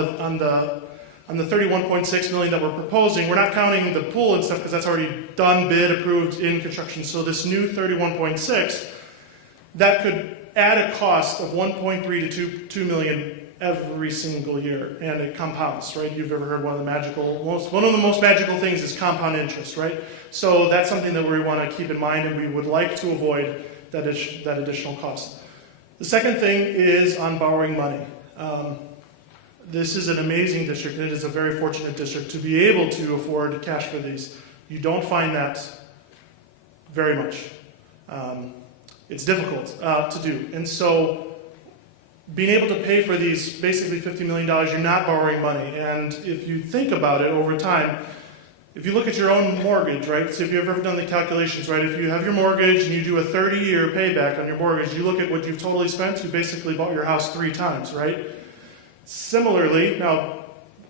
the 31.6 million that we're proposing, we're not counting the pool and stuff because that's already done, bid, approved, in construction. So this new 31.6, that could add a cost of 1.3 to 2 million every single year, and it compounds, right? You've ever heard one of the most magical things is compound interest, right? So that's something that we want to keep in mind, and we would like to avoid that additional cost. The second thing is on borrowing money. This is an amazing district. It is a very fortunate district to be able to afford cash for these. You don't find that very much. It's difficult to do. And so being able to pay for these basically $50 million, you're not borrowing money. And if you think about it over time, if you look at your own mortgage, right? So if you've ever done the calculations, right? If you have your mortgage and you do a 30-year payback on your mortgage, you look at what you've totally spent, you basically bought your house 3 times, right? Similarly, now,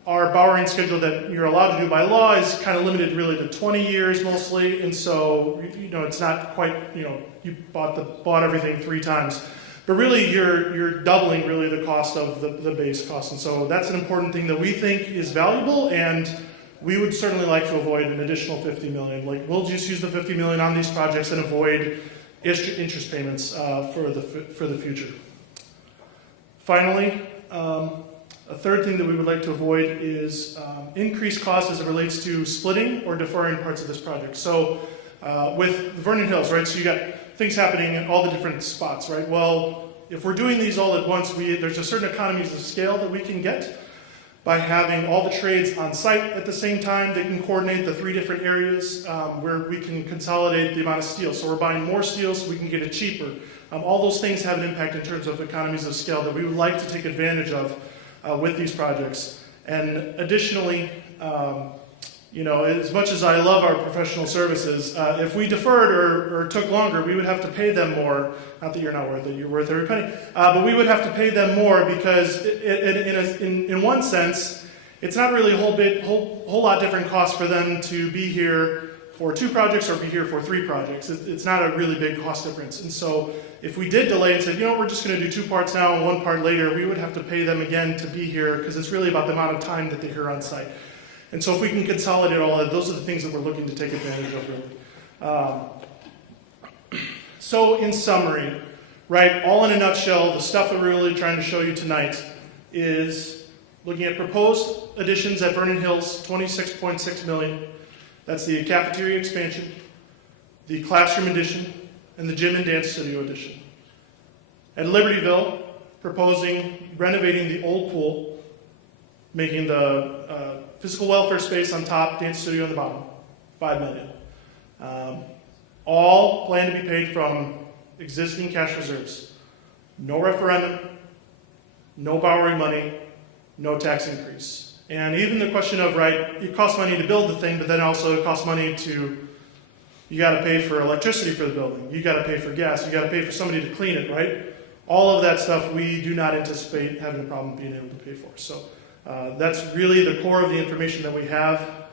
our borrowing schedule that you're allowed to do by law is kind of limited really to 20 years mostly, and so, it's not quite, you bought everything 3 times. But really, you're doubling really the cost of the base cost, and so that's an important thing that we think is valuable, and we would certainly like to avoid an additional $50 million. Like, we'll just use the $50 million on these projects and avoid interest payments for the future. Finally, a third thing that we would like to avoid is increased costs as it relates to splitting or deferring parts of this project. So with Vernon Hills, right, so you got things happening in all the different spots, right? Well, if we're doing these all at once, there's a certain economies of scale that we can get by having all the trades on site at the same time. They can coordinate the 3 different areas where we can consolidate the amount of steel. So we're buying more steel so we can get it cheaper. All those things have an impact in terms of economies of scale that we would like to take advantage of with these projects. And additionally, as much as I love our professional services, if we deferred or took longer, we would have to pay them more. Not that you're not worth it, you're worth every penny. But we would have to pay them more because in one sense, it's not really a whole lot different cost for them to be here for 2 projects or be here for 3 projects. It's not a really big cost difference. And so if we did delay and said, we're just going to do 2 parts now and 1 part later, we would have to pay them again to be here because it's really about the amount of time that they're here on site. And so if we can consolidate all of that, those are the things that we're looking to take advantage of, really. So in summary, right, all in a nutshell, the stuff that we're really trying to show you tonight is looking at proposed additions at Vernon Hills, $26.6 million. That's the cafeteria expansion, the classroom addition, and the gym and dance studio addition. At Libertyville, proposing renovating the old pool, making the physical welfare space on top, dance studio on the bottom, $5 million. All plan to be paid from existing cash reserves. No referendum, no borrowing money, no tax increase. And even the question of, right, it costs money to build the thing, but then also it costs money you got to pay for electricity for the building, you got to pay for gas, you got to pay for somebody to clean it, right? All of that stuff we do not anticipate having a problem being able to pay for. So that's really the core of the information that we have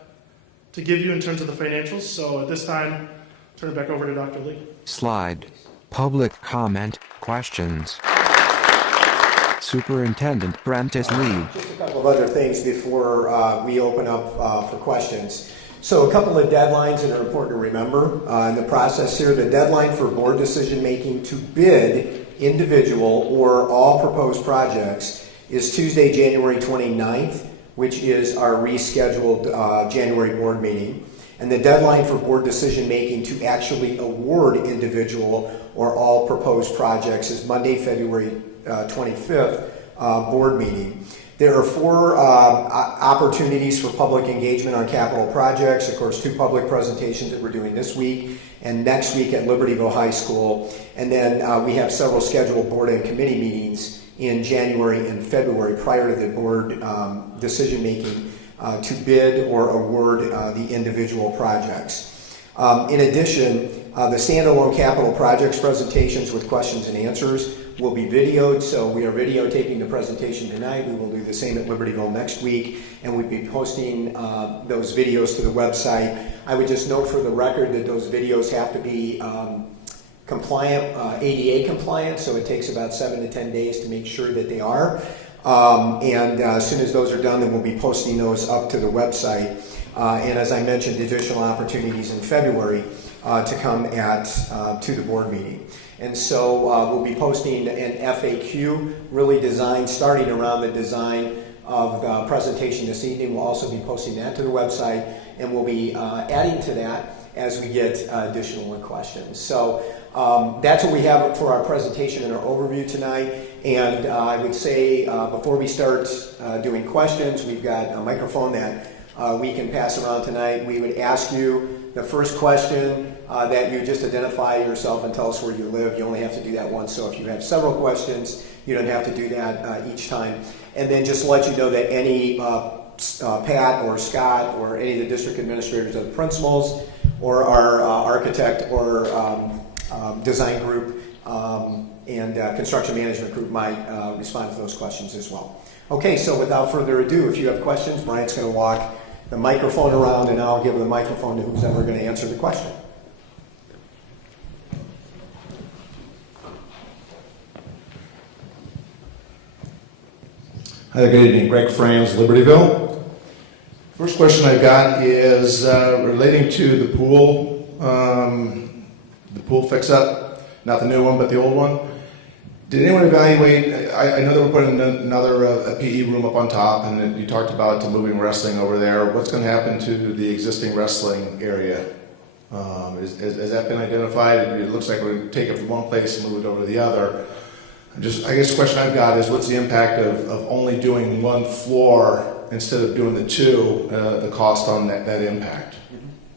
to give you in terms of the financials. So at this time, turn it back over to Dr. Lee. Slide. Public comment, questions. Superintendent Prentice Lee. Just a couple of other things before we open up for questions. So a couple of deadlines that are important to remember in the process here. The deadline for board decision making to bid individual or all proposed projects is Tuesday, January 29th, which is our rescheduled January board meeting. And the deadline for board decision making to actually award individual or all proposed projects is Monday, February 25th board meeting. There are 4 opportunities for public engagement on capital projects. Of course, 2 public presentations that we're doing this week and next week at Libertyville High School. And then we have several scheduled board and committee meetings in January and February prior to the board decision making to bid or award the individual projects. In addition, the standalone capital projects presentations with questions and answers will be videoed, so we are videotaping the presentation tonight. We will do the same at Libertyville next week, and we'll be posting those videos to the website. I would just note for the record that those videos have to be compliant, ADA compliant, so it takes about 7 to 10 days to make sure that they are. And as soon as those are done, then we'll be posting those up to the website. And as I mentioned, additional opportunities in February to come to the board meeting. And so we'll be posting an FAQ really designed, starting around the design of the presentation this evening. We'll also be posting that to the website, and we'll be adding to that as we get additional questions. So that's what we have for our presentation and our overview tonight. And I would say before we start doing questions, we've got a microphone that we can pass around tonight. We would ask you the first question that you just identify yourself and tell us where you live. You only have to do that once. So if you have several questions, You don't have to do that each time. And then just to let you know that any Pat or Scott or any of the district administrators or the principals or our architect or design group and construction management group might respond to those questions as well. Okay, so without further ado, if you have questions, Brian's going to walk the microphone around and I'll give the microphone to who's ever going to answer the question. Hi, good evening. Greg Franz, Libertyville. First question I've got is relating to the pool fix-up, not the new one, but the old one. Did anyone evaluate, I know that we're putting another a PE room up on top, and then you talked about moving wrestling over there. What's going to happen to the existing wrestling area? Has that been identified? It looks like we're going to take it from one place and move it over to the other. I guess the question I've got is what's the impact of only doing one floor instead of doing the two, the cost on that impact?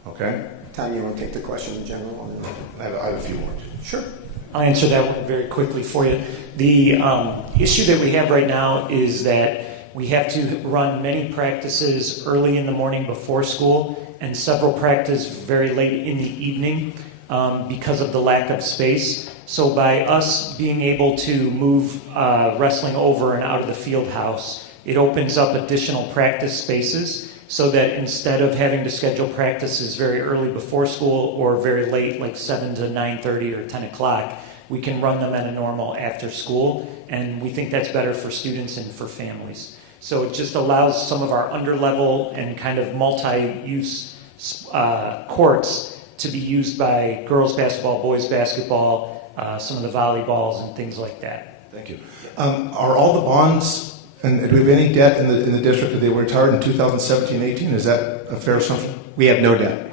Okay? Tom, you want to take the question in general? I have a few more. Sure. I'll answer that one very quickly for you. The issue that we have right now is that we have to run many practices early in the morning before school and several practices very late in the evening because of the lack of space. So by us being able to move wrestling over and out of the field house, it opens up additional practice spaces so that instead of having to schedule practices very early before school or very late, like 7 to 9:30 or 10 o'clock, we can run them at a normal after school, and we think that's better for students and for families. So it just allows some of our underlevel and kind of multi-use courts to be used by girls basketball, boys basketball, some of the volleyballs and things like that. Thank you. Are all the bonds, and do we have any debt in the district that they were retired in 2017-18? Is that a fair assumption? We have no debt.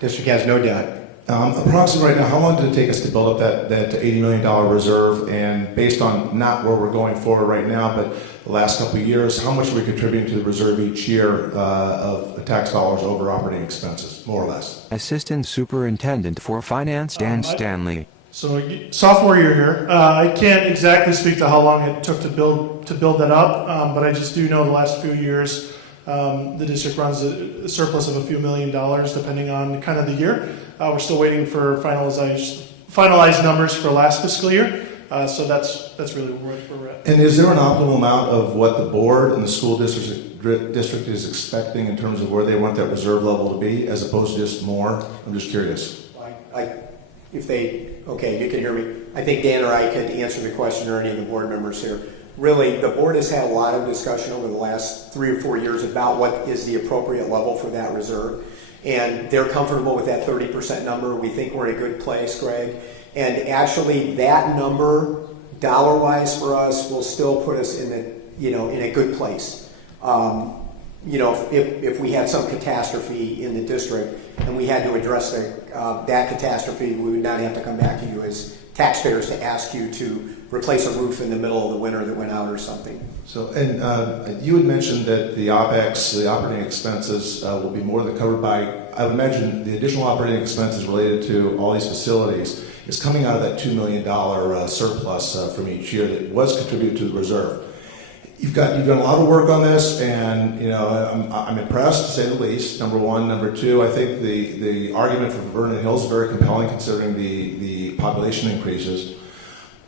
District has no debt. Approximately right now, how long did it take us to build up that $80 million reserve? And based on not where we're going forward right now, but the last couple of years, how much are we contributing to the reserve each year of tax dollars over operating expenses, more or less? Assistant Superintendent for Finance Dan Stanley. So sophomore year here, I can't exactly speak to how long it took to build that up, but I just do know the last few years the district runs a surplus of a few $1 million depending on kind of the year. We're still waiting for finalized numbers for last fiscal year, so that's really where we're at. And is there an optimal amount of what the board and the school district is expecting in terms of where they want that reserve level to be, as opposed to just more? I'm just curious. Okay, you can hear me. I think Dan or I could answer the question, or any of the board members here. Really, the board has had a lot of discussion over the last 3 or 4 years about what is the appropriate level for that reserve. And they're comfortable with that 30% number. We think we're in a good place, Greg. And actually, that number, dollar-wise for us, will still put us in a good place. If we had some catastrophe in the district and we had to address that catastrophe, we would not have to come back to you as taxpayers to ask you to replace a roof in the middle of the winter that went out or something. So, and you had mentioned that the OPEX, the operating expenses, will be more than covered by, I would imagine the additional operating expenses related to all these facilities is coming out of that $2 million surplus from each year that was contributed to the reserve. You've done a lot of work on this, and I'm impressed, to say the least. Number one. Number two, I think the argument for Vernon Hills is very compelling considering the population increases.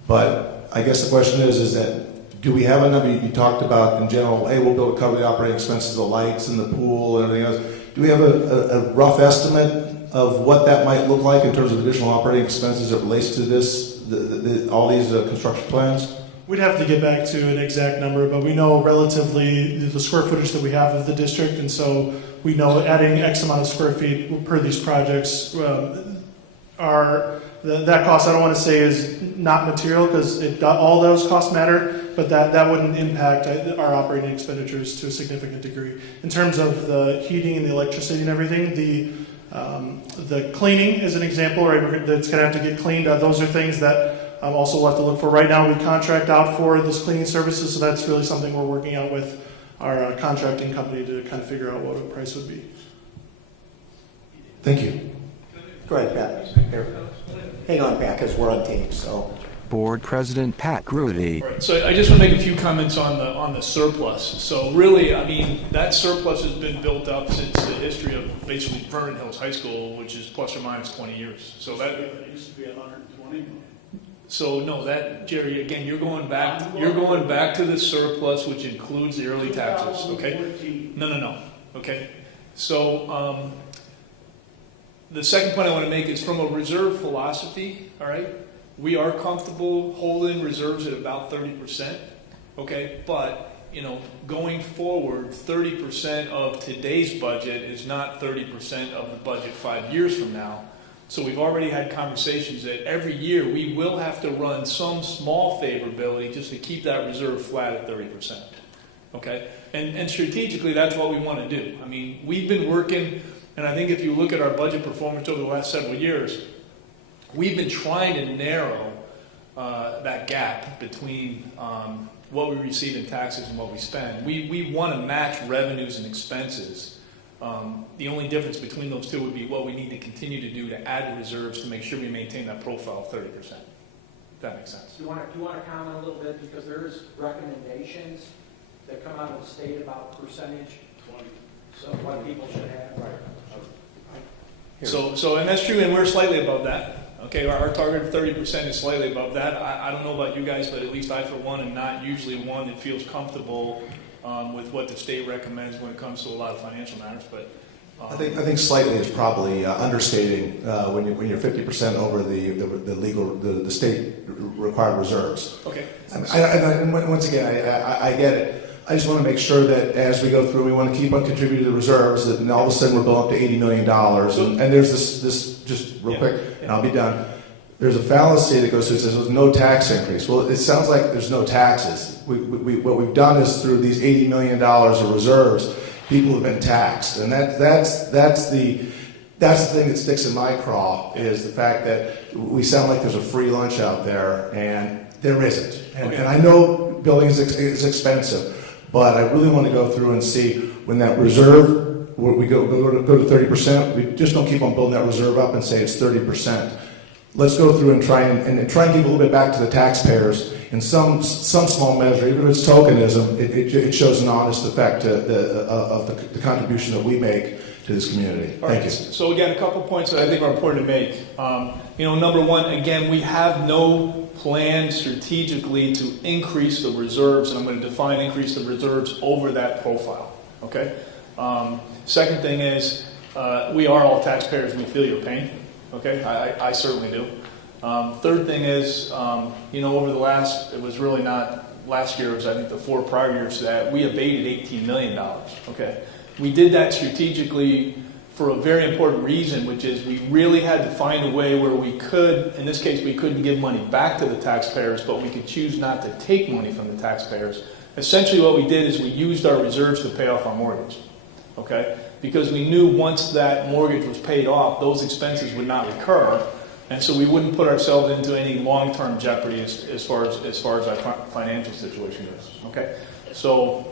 But I guess the question is that do we have a number? You talked about in general, hey, we'll be able to cover the operating expenses, the lights and the pool and everything else. Do we have a rough estimate of what that might look like in terms of additional operating expenses that relates to this, all these construction plans? We'd have to get back to an exact number, but we know relatively the square footage that we have of the district, and so we know adding X amount of square feet per these projects that cost, I don't want to say is not material, because all those costs matter, but that wouldn't impact our operating expenditures to a significant degree. In terms of the heating and the electricity and everything, the cleaning is an example, right, that's going to have to get cleaned. Those are things that also we'll have to look for. Right now we contract out for this cleaning services, so that's really something we're working out with our contracting company to kind of figure out what the price would be. Thank you. Go ahead, Pat. Here. Hang on, Pat, because we're on tape. So Board President Pat Grudy. Right. So I just want to make a few comments on the surplus. So really, I mean, that surplus has been built up since the history of basically Vernon Hills High School, which is plus or minus 20 years. So that It used to be 120 million. So no, that Jerry, again, you're going back to the surplus, which includes the early taxes. Okay. No. Okay. So the second point I want to make is from a reserve philosophy. All right. We are comfortable holding reserves at about 30%, okay? But, you know, going forward, 30% of today's budget is not 30% of the budget 5 years from now. So we've already had conversations that every year we will have to run some small favorability just to keep that reserve flat at 30%, okay? And strategically, that's what we want to do. I mean, we've been working, and I think if you look at our budget performance over the last several years, we've been trying to narrow that gap between what we receive in taxes and what we spend. We want to match revenues and expenses. The only difference between those two would be what we need to continue to do to add reserves to make sure we maintain that profile of 30%. If that makes sense. Do you want to comment a little bit, because there's recommendations that come out of the state about percentage, so what people should have. Right. So and that's true, and we're slightly above that. Okay, our target of 30% is slightly above that. I don't know about you guys, but at least I, for one, am not usually one that feels comfortable with what the state recommends when it comes to a lot of financial matters. But I think slightly is probably understating when you're 50% over the state required reserves. Okay. And once again, I get it. I just want to make sure that as we go through, we want to keep on contributing to the reserves, and all of a sudden we're building up to $80 million. And there's this just real quick, and I'll be done. There's a fallacy that goes through that says there's no tax increase. Well, it sounds like there's no taxes. What we've done is through these $80 million of reserves, people have been taxed, and that's the thing that sticks in my craw, is the fact that we sound like there's a free lunch out there, and there isn't. And I know building is expensive. But I really want to go through and see when that reserve, where we go to 30%, we just don't keep on building that reserve up and say it's 30%. Let's go through and try and give a little bit back to the taxpayers in some small measure, even if it's tokenism. It shows an honest effect of the contribution that we make to this community. Thank you. So again, a couple points that I think are important to make. Number one, again, we have no plan strategically to increase the reserves, and I'm going to define increase the reserves over that profile. Okay. Second thing is, we are all taxpayers. We feel your pain. Okay, I certainly do. Third thing is, over the last, it was really not last year, it was I think the 4 prior years to that, we abated $18 million. Okay. We did that strategically for a very important reason, which is we really had to find a way where we could, in this case, we couldn't give money back to the taxpayers, but we could choose not to take money from the taxpayers. Essentially what we did is we used our reserves to pay off our mortgage, okay? Because we knew once that mortgage was paid off, those expenses would not recur, and so we wouldn't put ourselves into any long-term jeopardy as far as our financial situation goes, okay? So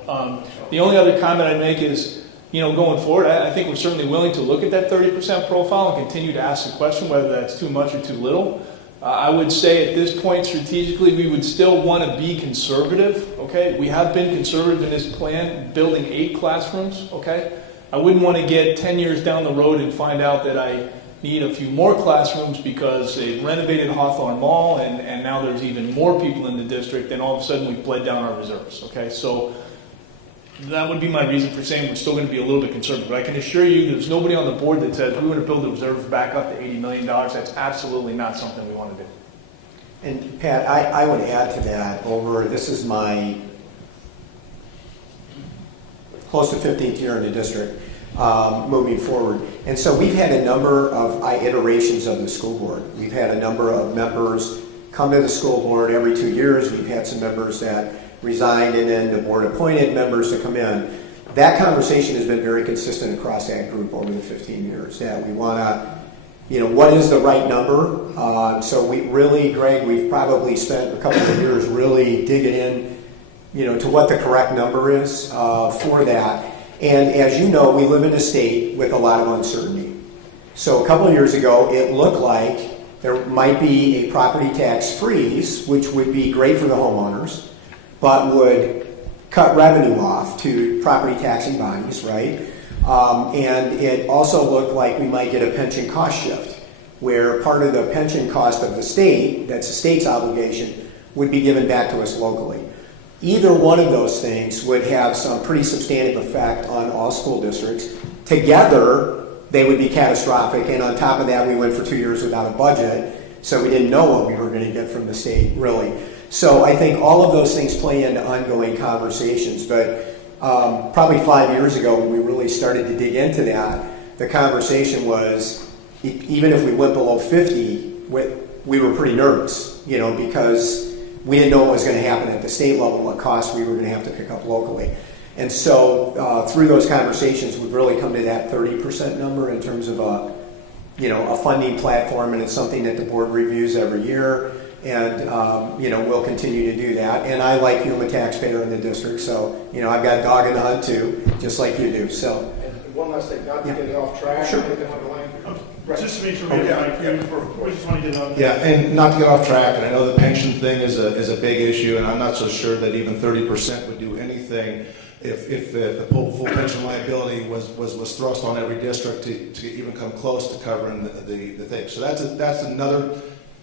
the only other comment I'd make is, going forward, I think we're certainly willing to look at that 30% profile and continue to ask the question whether that's too much or too little. I would say at this point, strategically, we would still want to be conservative, okay? We have been conservative in this plan, building 8 classrooms, okay? I wouldn't want to get 10 years down the road and find out that I need a few more classrooms because they renovated Hawthorne Mall and now there's even more people in the district, and all of a sudden we've bled down our reserves, okay? So that would be my reason for saying we're still going to be a little bit conservative. But I can assure you there's nobody on the board that says we want to build the reserves back up to $80 million. That's absolutely not something we want to do. And Pat, I would add to that, this is my close to 15th year in the district, moving forward. And so we've had a number of iterations of the school board. We've had a number of members come to the school board every 2 years. We've had some members that resigned and then the board appointed members to come in. That conversation has been very consistent across that group over the 15 years, that we want to, what is the right number? So we really, Greg, we've probably spent a couple of years really digging in, to what the correct number is for that. And as you know, we live in a state with a lot of uncertainty. So a couple of years ago, it looked like There might be a property tax freeze, which would be great for the homeowners, but would cut revenue off to property taxing bodies, right? And it also looked like we might get a pension cost shift, where part of the pension cost of the state, that's the state's obligation, would be given back to us locally. Either one of those things would have some pretty substantive effect on all school districts. Together, they would be catastrophic, and on top of that, we went for 2 years without a budget, so we didn't know what we were going to get from the state, really. So I think all of those things play into ongoing conversations, but probably 5 years ago when we really started to dig into that, the conversation was, even if we went below 50, we were pretty nervous, because we didn't know what was going to happen at the state level, what costs we were going to have to pick up locally. And so through those conversations, we've really come to that 30% number in terms of a funding platform, and it's something that the board reviews every year, and we'll continue to do that. And I, like you, am a taxpayer in the district, so I've got a dog in the hunt too, just like you do. So. And one last thing, not to get it off track. Sure. Just to make sure we just want to get on. Yeah, and not to get off track, and I know the pension thing is a big issue, and I'm not so sure that even 30% would do anything if the full pension liability was thrust on every district to even come close to covering the thing. So that's another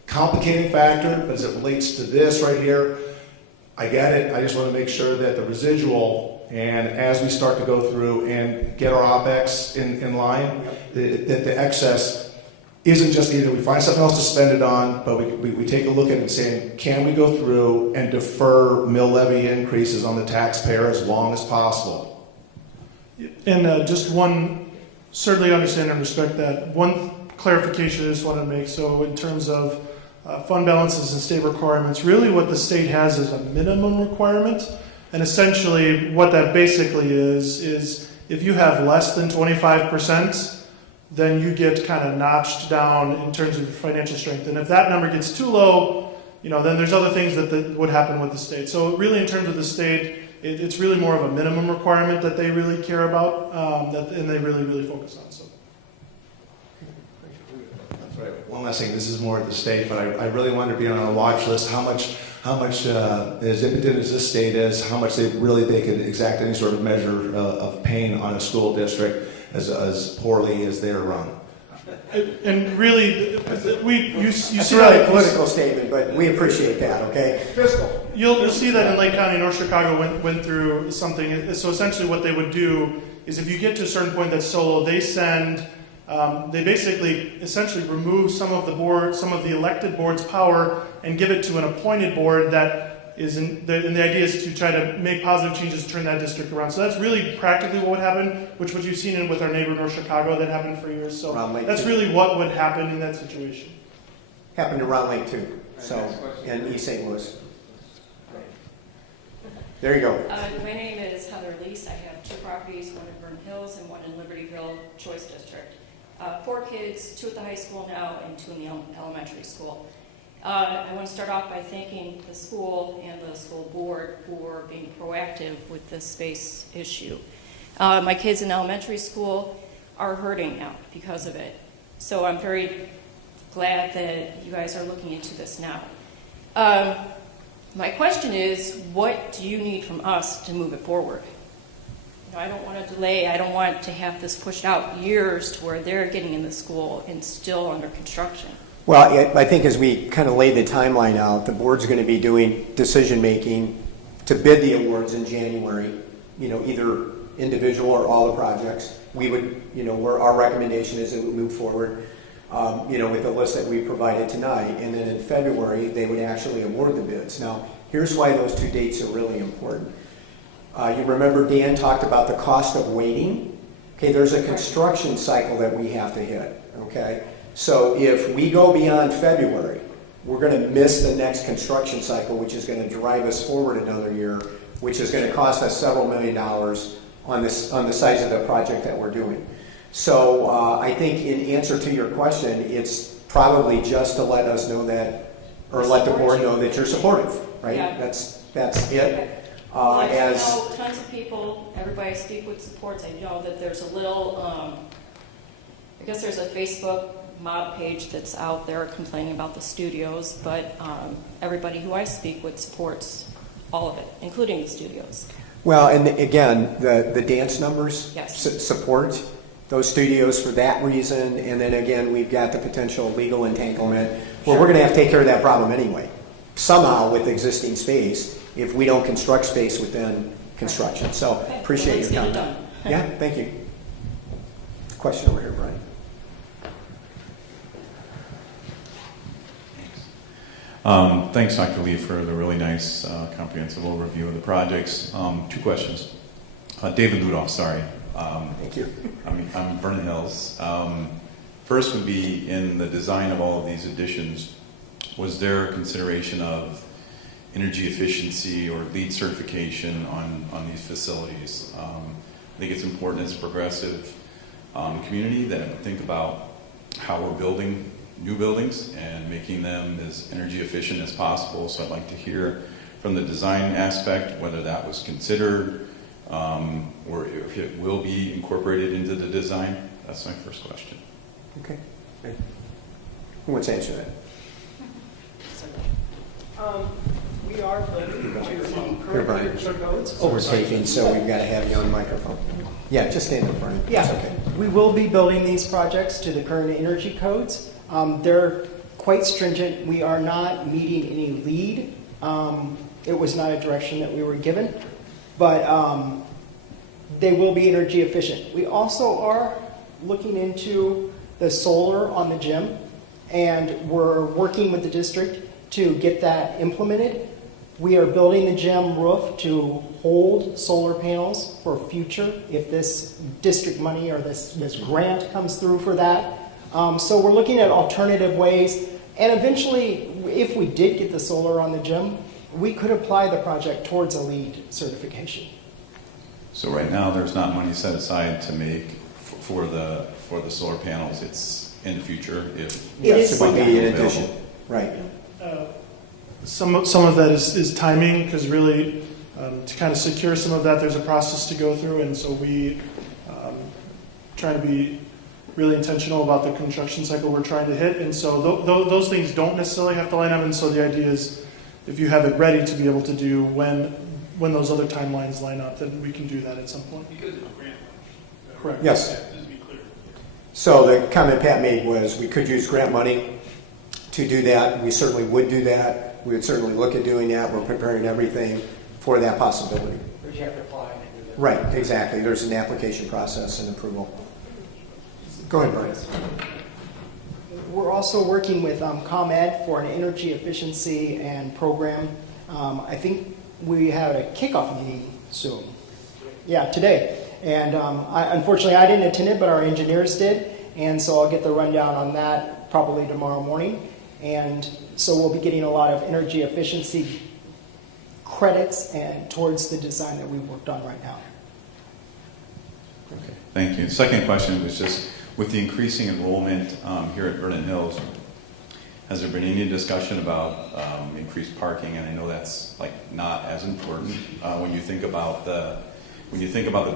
complicating factor, but as it relates to this right here, I get it. I just want to make sure that the residual, and as we start to go through and get our OPEX in line, that the excess isn't just either we find something else to spend it on, but we take a look at it and saying, can we go through and defer mill levy increases on the taxpayer as long as possible? And just one, certainly understand and respect that. One clarification I just want to make. So in terms of fund balances and state requirements, really what the state has is a minimum requirement. And essentially what that basically is if you have less than 25%, then you get kind of notched down in terms of your financial strength. And if that number gets too low, then there's other things that would happen with the state. So really in terms of the state, it's really more of a minimum requirement that they really care about, and they really, really focus on. So. That's right. One last thing, this is more at the state, but I really wanted to be on a watch list. How much as impotent as this state is, how much they could exact any sort of measure of pain on a school district as poorly as they're run. And really, you see It's a really that political statement, but we appreciate that, okay? Fiscal. You'll see that in Lake County, North Chicago went through something. So essentially, what they would do is, if you get to a certain point that's so low, they basically essentially remove some of the elected board's power and give it to an appointed board that is and the idea is to try to make positive changes to turn that district around. So that's really practically what would happen, which what you've seen with our neighbor North Chicago that happened for years. So that's really what would happen in that situation. Happened to Round Lake too, so, and East St. Louis. There you go. My name is Heather Lease. I have 2 properties, one in Vernon Hills and one in Libertyville Choice District. 4 kids, 2 at the high school now and 2 in the elementary school. I want to start off by thanking the school and the school board for being proactive with this space issue. My kids in elementary school are hurting now because of it. So I'm very glad that you guys are looking into this now. My question is, what do you need from us to move it forward? I don't want to delay. I don't want to have this pushed out years to where they're getting in the school and still under construction. Well, I think as we kind of laid the timeline out, the board's going to be doing decision-making to bid the awards in January, either individual or all the projects. We would, our recommendation is that we move forward, with the list that we provided tonight, and then in February, they would actually award the bids. Now, here's why those 2 dates are really important. You remember Dan talked about the cost of waiting. Okay, there's a construction cycle that we have to hit, okay? So if we go beyond February, we're going to miss the next construction cycle, which is going to drive us forward another year, which is going to cost us several $1 million on the size of the project that we're doing. So I think in answer to your question, it's probably just to let us know that, or let the board know that you're supportive, right? Yeah. That's it. Well, I know tons of people, everybody I speak with supports. I know that there's a little, I guess there's a Facebook mob page that's out there complaining about the studios, but everybody who I speak with supports all of it, including the studios. Well, and again, the dance numbers Yes. support those studios for that reason, and then again, we've got the potential legal entanglement, where we're going to have to take care of that problem anyway, somehow with existing space, if we don't construct space within construction. So Okay, appreciate well, your let's comment. get it done. Yeah, thank you. Question over here, Brian. Thanks, Dr. Lee, for the really nice comprehensive overview of the projects. 2 questions. David Ludoff, sorry. Thank you. I'm Vernon Hills. First would be, in the design of all of these additions, was there a consideration of energy efficiency or LEED certification on these facilities? I think it's important as a progressive community that we think about how we're building new buildings and making them as energy efficient as possible. So I'd like to hear from the design aspect whether that was considered or if it will be incorporated into the design. That's my first question. Okay. Who wants to answer that? We are building to the Here, current Brian. literature codes. Overtaking, so we've got to have you on microphone. Yeah, just stand up, Brian. Yeah, That's okay. we will be building these projects to the current energy codes. They're quite stringent. We are not meeting any LEED. It was not a direction that we were given, but they will be energy efficient. We also are looking into the solar on the gym, and we're working with the district to get that implemented. We are building the gym roof to hold solar panels for future if this district money or this grant comes through for that. So we're looking at alternative ways, and eventually, if we did get the solar on the gym, we could apply the project towards a LEED certification. So right now, there's not money set aside to make for the solar panels. It's in the future if Yes, it would be in available. addition. Right. Some of that is timing, because really, to kind of secure some of that, there's a process to go through, and so we try to be really intentional about the construction cycle we're trying to hit, and so those things don't necessarily have to line up, and so the idea is if you have it ready to be able to do when those other timelines line up, then we can do that at some point. Because it's grant money. Correct. Yes. Just to be clear. So the comment Pat made was we could use grant money to do that. We certainly would do that. We would certainly look at doing that. We're preparing everything for that possibility. But you have to apply and do that. Right, exactly. There's an application process and approval. Go ahead, Brian. We're also working with ComEd for an energy efficiency and program. I think we have a kickoff meeting soon. Yeah, today. And unfortunately, I didn't attend it, but our engineers did. And so I'll get the rundown on that probably tomorrow morning. And so we'll be getting a lot of energy efficiency credits and towards the design that we've worked on right now. Okay, thank you. Second question was just with the increasing enrollment here at Vernon Hills, has there been any discussion about increased parking? And I know that's not as important when you think about the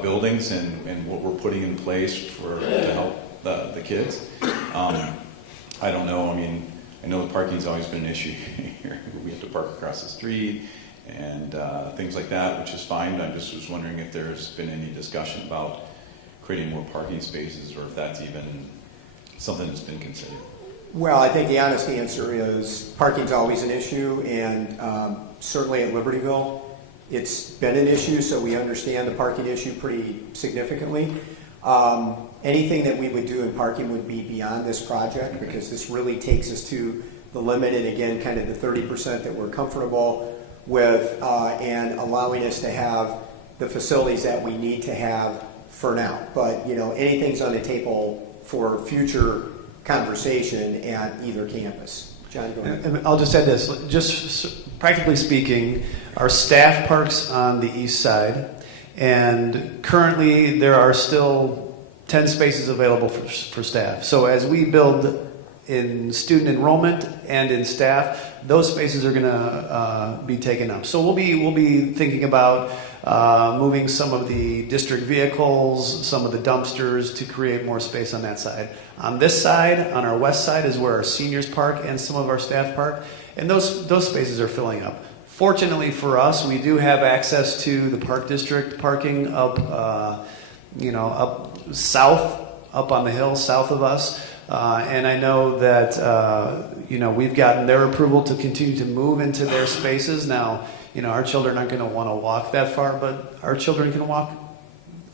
buildings and what we're putting in place to help the kids. I don't know. I mean, I know the parking's always been an issue here. We have to park across the street and things like that, which is fine. I just was wondering if there's been any discussion about creating more parking spaces, or if that's even something that's been considered. Well, I think the honest answer is parking's always an issue, and certainly at Libertyville, it's been an issue, so we understand the parking issue pretty significantly. Anything that we would do in parking would be beyond this project, because this really takes us to the limit, and again, kind of the 30% that we're comfortable with, and allowing us to have the facilities that we need to have for now. But, anything's on the table for future conversation at either campus. John, go ahead. And I'll just add this, just practically speaking, our staff parks on the east side, and currently there are still 10 spaces available for staff. So as we build in student enrollment and in staff, those spaces are going to be taken up. So we'll be thinking about moving some of the district vehicles, some of the dumpsters to create more space on that side. On this side, on our west side, is where our seniors park and some of our staff park, and those spaces are filling up. Fortunately for us, we do have access to the park district parking up, up south, up on the hill south of us. And I know that, we've gotten their approval to continue to move into their spaces. Now, our children aren't going to want to walk that far, but our children can walk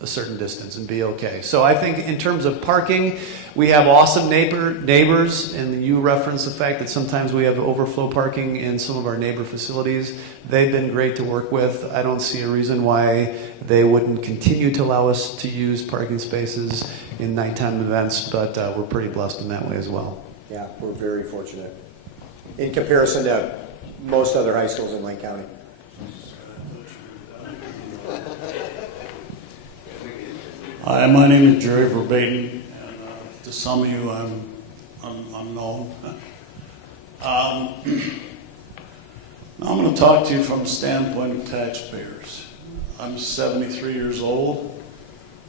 a certain distance and be okay. So I think in terms of parking, we have awesome neighbors, and you referenced the fact that sometimes we have overflow parking in some of our neighbor facilities. They've been great to work with. I don't see a reason why they wouldn't continue to allow us to use parking spaces in nighttime events, but we're pretty blessed in that way as well. Yeah, we're very fortunate in comparison to most other high schools in Lake County. Hi, my name is Jerry Verbatim, and to some of you, I'm unknown. Now I'm going to talk to you from the standpoint of taxpayers. I'm 73 years old.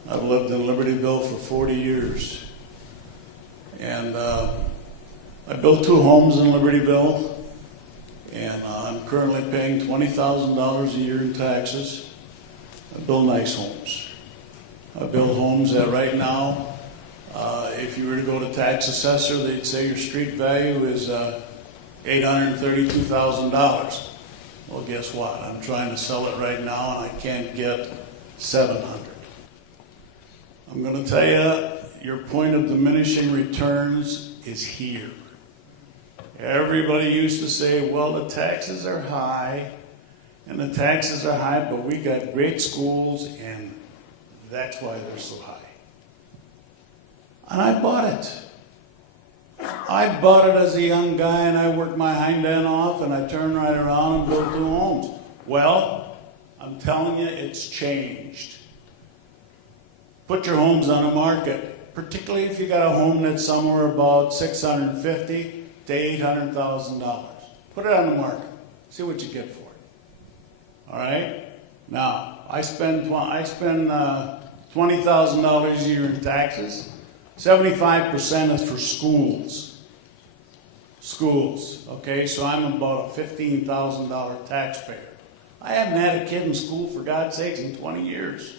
I've lived in Libertyville for 40 years. And I built 2 homes in Libertyville, and I'm currently paying $20,000 a year in taxes. I build nice homes. I build homes that right now, if you were to go to tax assessor, they'd say your street value is $832,000. Well, guess what? I'm trying to sell it right now, and I can't get $700,000. I'm going to tell you, your point of diminishing returns is here. Everybody used to say, well, the taxes are high, but we got great schools, and that's why they're so high. And I bought it. I bought it as a young guy, and I worked my hind end off, and I turned right around and built 2 homes. Well, I'm telling you, it's changed. Put your homes on the market, particularly if you got a home that's somewhere about $650,000 to $800,000. Put it on the market. See what you get for it. All right? Now, I spend $20,000 a year in taxes. 75% is for schools. Schools, okay? So I'm about a $15,000 taxpayer. I haven't had a kid in school, for God's sakes, in 20 years.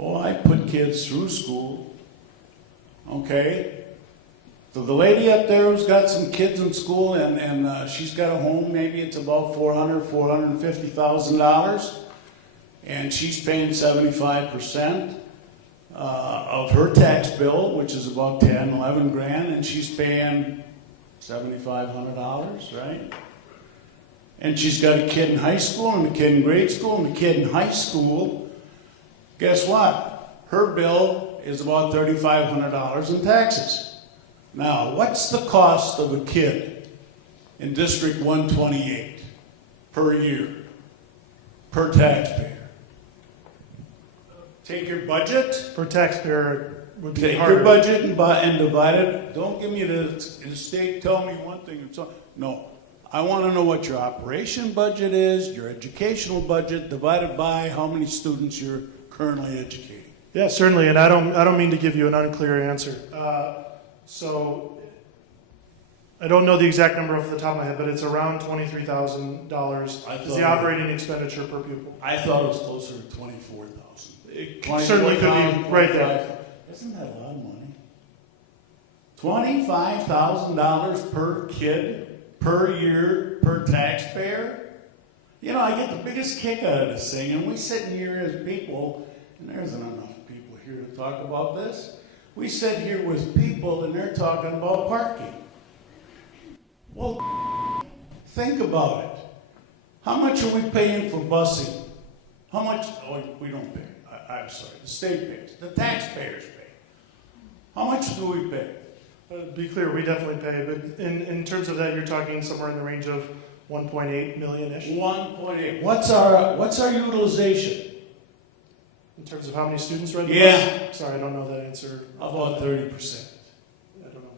Oh, I put kids through school, okay? So the lady up there who's got some kids in school, and she's got a home, maybe it's about $450,000, and she's paying 75% of her tax bill, which is about 10, 11 grand, and she's paying $7,500, right? And she's got a kid in high school, and a kid in grade school, and a kid in high school. Guess what? Her bill is about $3,500 in taxes. Now, what's the cost of a kid in District 128 per year, per taxpayer? Take your budget. Per taxpayer would be Take harder. your budget and divide it. Don't give me the state tell me one thing and so. No. I want to know what your operation budget is, your educational budget, divided by how many students you're currently educating. Yeah, certainly, and I don't mean to give you an unclear answer. So I don't know the exact number off the top of my head, but it's around $23,000 is the operating expenditure per pupil. I thought it was closer to 24,000. It certainly could be right there. Isn't that a lot of money? $25,000 per kid, per year, per taxpayer? You know, I get the biggest kick out of this thing, and we sit here as people, and there isn't enough people here to talk about this. We sit here with people, and they're talking about parking. Well, think about it. How much are we paying for busing? How much? Oh, we don't pay. I'm sorry. The state pays. The taxpayers pay. How much do we pay? To be clear, we definitely pay, but in terms of that, you're talking somewhere in the range of 1.8 million-ish. 1.8. What's our utilization? In terms of how many students ride the Yeah. bus? Sorry, I don't know that answer. About 30%. I don't know.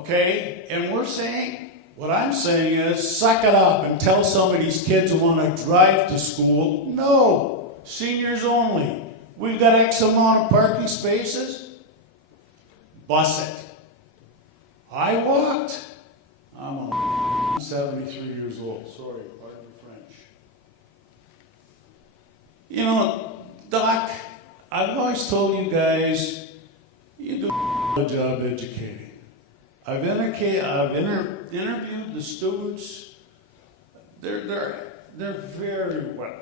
Okay? And we're saying What I'm saying is, suck it up and tell some of these kids who want to drive to school, no, seniors only. We've got X amount of parking spaces. Bus it. I walked. I'm 73 years old. Sorry, pardon the French. You know, Doc, I've always told you guys, you do a job educating. I've interviewed the students. They're very well.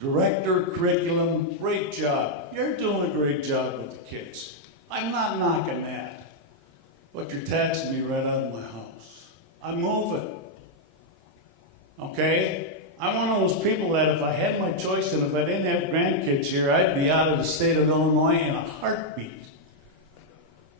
Director, curriculum, great job. You're doing a great job with the kids. I'm not knocking that. But you're taxing me right out of my house. I'm moving. Okay? I'm one of those people that if I had my choice and if I didn't have grandkids here, I'd be out of the state of Illinois in a heartbeat.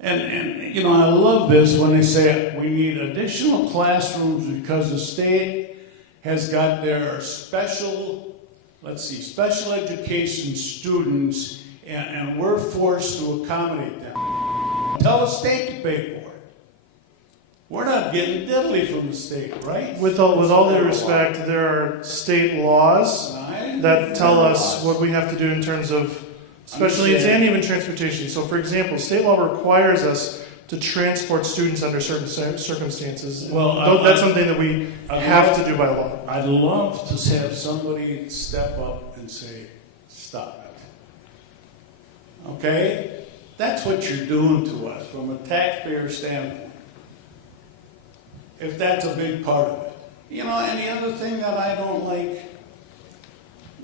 And you know, I love this when they say we need additional classrooms because the state has got their special education students and we're forced to accommodate them. Tell the state to pay for it. We're not getting diddly from the state, right? With all due respect, there are state laws that tell us what we have to do in terms of special needs and even transportation. So, for example, state law requires us to transport students under certain circumstances. Well, that's something that we have to do by law. I'd love to have somebody step up and say, stop it. Okay? That's what you're doing to us from a taxpayer standpoint. If that's a big part of it. You know, and the other thing that I don't like,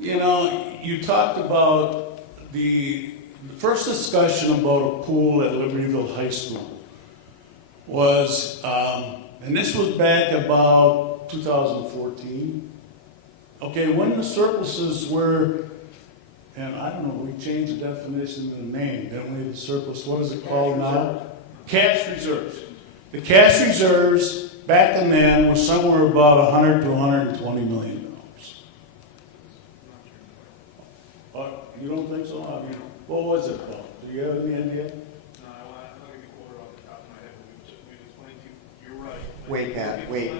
you know, you talked about the first discussion about a pool at Libertyville High School was, and this was back about 2014. Okay, when the surpluses were, and I don't know, we changed the definition of the name, didn't we, the surplus, what is it called now? Cash reserves. The cash reserves back then were somewhere about $100 to $120 million. You don't think so? I mean, what was it about? Do you have any idea? No, I don't get the quote off the top of my head, but we explained to you, you're right. Wait, Pat, wait.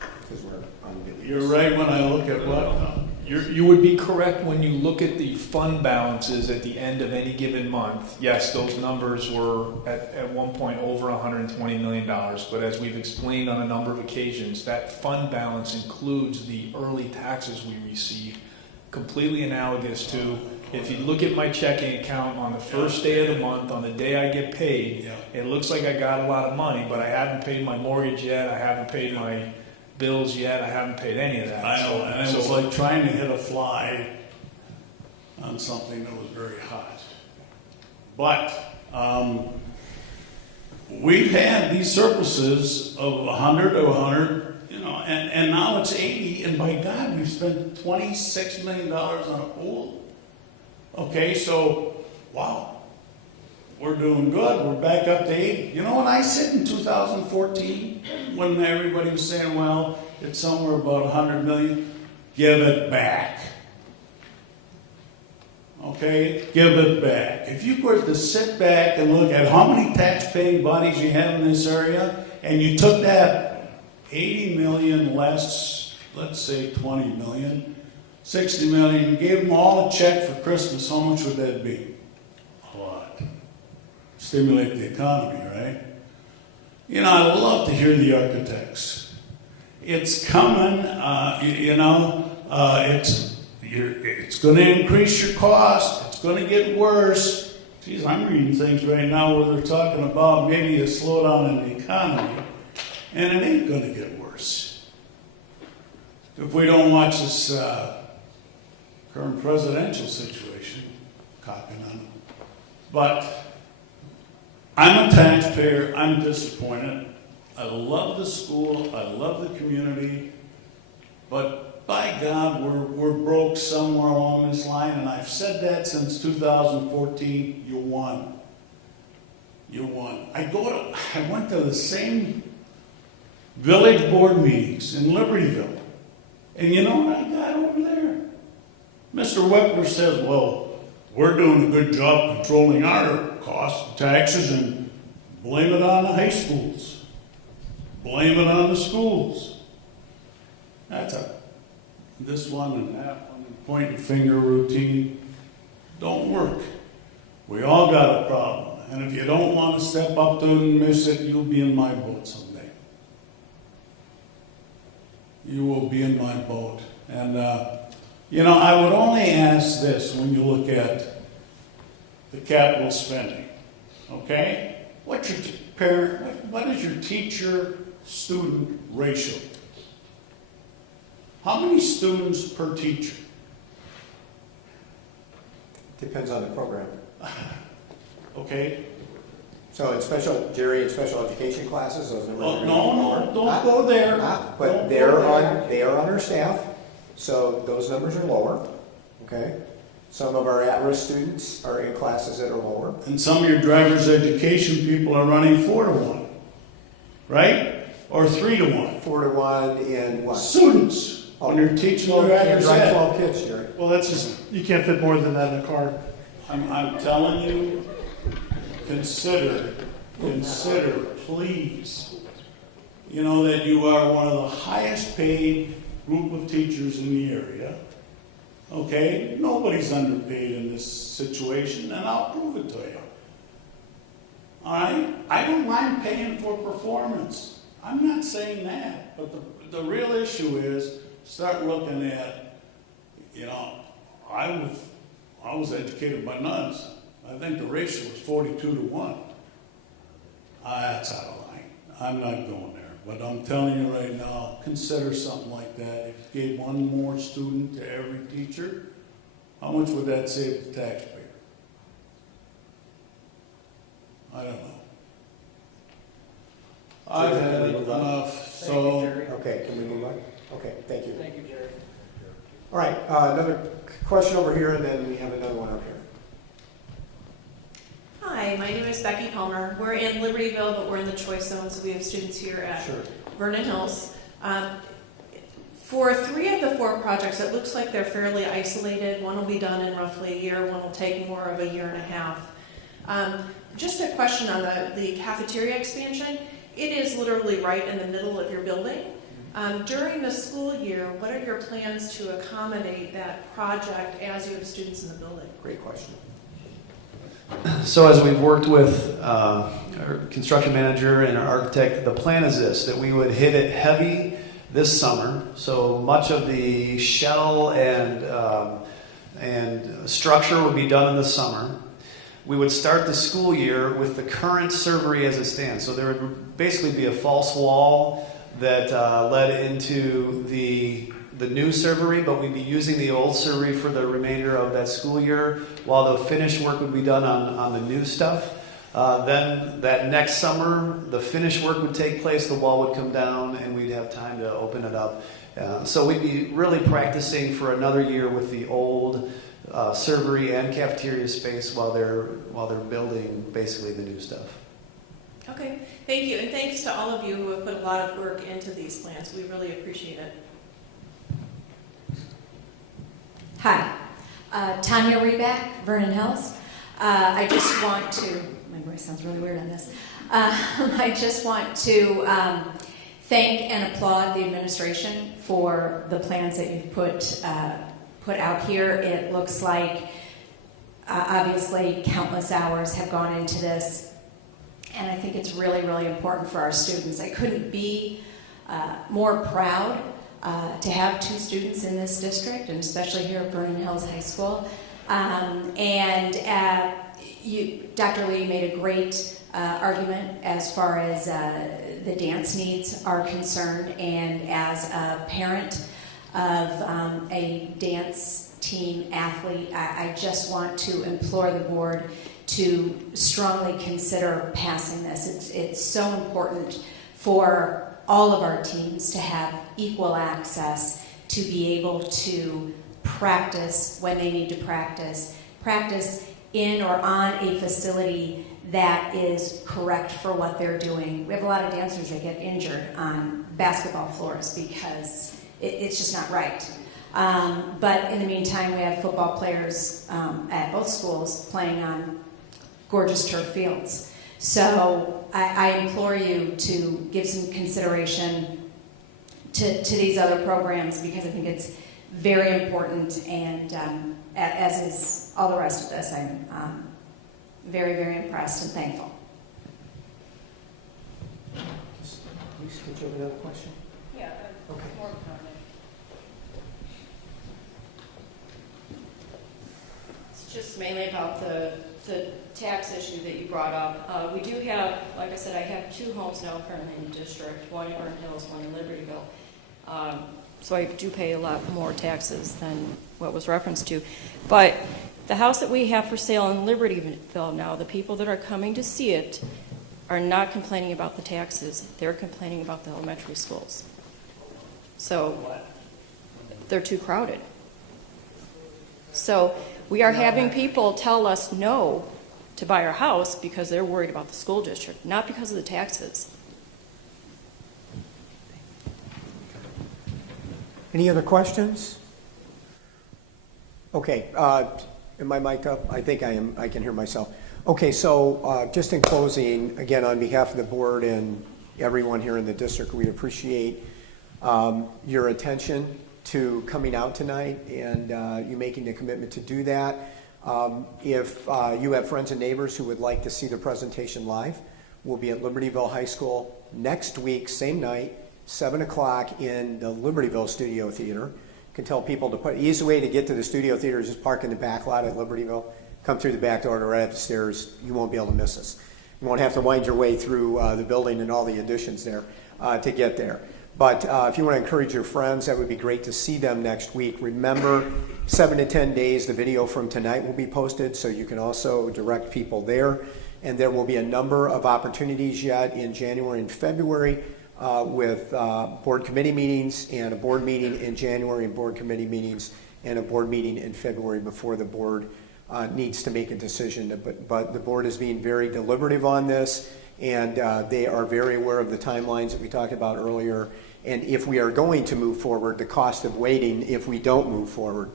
Because we're on video. You're right when I look at what? You would be correct when you look at the fund balances at the end of any given month. Yes, those numbers were at one point over $120 million, but as we've explained on a number of occasions, that fund balance includes the early taxes we receive, completely analogous to if you look at my checking account on the first day of the month, on the day I get paid, it looks like I got a lot of money, but I haven't paid my mortgage yet, I haven't paid my bills yet, I haven't paid any of that. I know, and it was like trying to hit a fly on something that was very hot. But we've had these surpluses of 100 to 100, you know, and now it's 80, and by God, we've spent $26 million on a pool. Okay, so, wow, we're doing good. We're back up to 80. You know what I said in 2014 when everybody was saying, well, it's somewhere about 100 million? Give it back. Okay? Give it back. If you were to sit back and look at how many tax-paying bodies you have in this area, and you took that 80 million less, let's say 20 million, 60 million, gave them all a check for Christmas, how much would that be? A lot. Stimulate the economy, right? You know, I love to hear the architects. It's coming, it's going to increase your cost. It's going to get worse. Geez, I'm reading things right now where they're talking about maybe a slowdown in the economy, and it ain't going to get worse. If we don't watch this current presidential situation, copying on it. But I'm a taxpayer. I'm disappointed. I love the school. I love the community. But by God, we're broke somewhere along this line. And I've said that since 2014. You won. You won. I went to the same village board meetings in Libertyville. And you know what I got over there? Mr. Weckler says, well, we're doing a good job controlling our costs, taxes, and blame it on the high schools. Blame it on the schools. This one and that one, and point finger routine don't work. We all got a problem. And if you don't want to step up to it and miss it, you'll be in my boat someday. You will be in my boat. And, I would only ask this when you look at the capital spending, okay? What is your teacher-student ratio? How many students per teacher? Depends on the program. Okay? So in Jerry, in special education classes, those numbers are No, don't go there. But they are on our staff, so those numbers are lower, okay? Some of our at-risk students are in classes that are lower. And some of your driver's education people are running 4-to-1, right? Or 3-to-1. 4-to-1 in what? Students. When you're teaching Well, you can't driver's drive ed. 12 kids, Jerry. Well, that's just, you can't fit more than that in a car. I'm telling you, consider, please, that you are one of the highest paid group of teachers in the area. Okay? Nobody's underpaid in this situation, and I'll prove it to you. All right? I don't mind paying for performance. I'm not saying that. But the real issue is start looking at, I was educated by nuns. I think the ratio was 42-to-1. That's out of line. I'm not going there. But I'm telling you right now, consider something like that. If you gave one more student to every teacher, how much would that save the taxpayer? I don't know. I've had enough, so... Okay, can we move on? Okay, thank you. Thank you, Jerry. All right, another question over here, and then we have another one up here. Hi, my name is Becky Palmer. We're in Libertyville, but we're in the choice zone, so we have students here at Vernon Hills. For 3 of the 4 projects, it looks like they're fairly isolated. One will be done in roughly a year, one will take more of a year and a half. Just a question on the cafeteria expansion. It is literally right in the middle of your building. During the school year, what are your plans to accommodate that project as you have students in the building? Great question. So as we've worked with our construction manager and our architect, the plan is this, that we would hit it heavy this summer. So much of the shell and structure would be done in the summer. We would start the school year with the current servery as it stands. So there would basically be a false wall that led into the new servery, but we'd be using the old servery for the remainder of that school year, while the finished work would be done on the new stuff. Then that next summer, the finished work would take place, the wall would come down, and we'd have time to open it up. So we'd be really practicing for another year with the old servery and cafeteria space while they're building basically the new stuff. Okay, thank you, and thanks to all of you who have put a lot of work into these plans. We really appreciate it. Hi, Tanya Reback, Vernon Hills. I just want to, my voice sounds really weird on this. I just want to thank and applaud the administration for the plans that you've put out here. It looks like obviously countless hours have gone into this, and I think it's really, really important for our students. I couldn't be more proud to have 2 students in this district, and especially here at Vernon Hills High School. Dr. Lee made a great argument as far as the dance needs are concerned, and as a parent of a dance team athlete, I just want to implore the board to strongly consider passing this. It's so important for all of our teams to have equal access to be able to practice when they need to practice in or on a facility that is correct for what they're doing. We have a lot of dancers that get injured on basketball floors because it's just not right. But in the meantime, we have football players at both schools playing on gorgeous turf fields. So I implore you to give some consideration to these other programs, because I think it's very important, and as is all the rest of this, I'm very, very impressed and thankful. Did you have another question? Yeah, Okay. more comment. It's just mainly about the tax issue that you brought up. We do have, like I said, I have 2 homes now currently in the district, one in Vernon Hills, one in Libertyville. So I do pay a lot more taxes than what was referenced to. But the house that we have for sale in Libertyville now, the people that are coming to see it are not complaining about the taxes. They're complaining about the elementary schools. So they're too crowded. So we are having people tell us no to buy our house because they're worried about the school district, not because of the taxes. Any other questions? Okay, am I mic'd up? I think I am. I can hear myself. Okay, so just in closing, again, on behalf of the board and everyone here in the district, we appreciate your attention to coming out tonight and you making the commitment to do that. If you have friends and neighbors who would like to see the presentation live, we'll be at Libertyville High School next week, same night, 7 o'clock in the Libertyville Studio Theater. You can tell people to put, easy way to get to the studio theater is just park in the back lot at Libertyville, come through the back door right up the stairs. You won't be able to miss us. You won't have to wind your way through the building and all the additions there to get there. But if you want to encourage your friends, that would be great to see them next week. Remember, 7 to 10 days, the video from tonight will be posted, so you can also direct people there. And there will be a number of opportunities yet in January and February with board committee meetings and a board meeting in January and board committee meetings and a board meeting in February before the board needs to make a decision. But the board is being very deliberative on this, and they are very aware of the timelines that we talked about earlier. And if we are going to move forward, the cost of waiting if we don't move forward.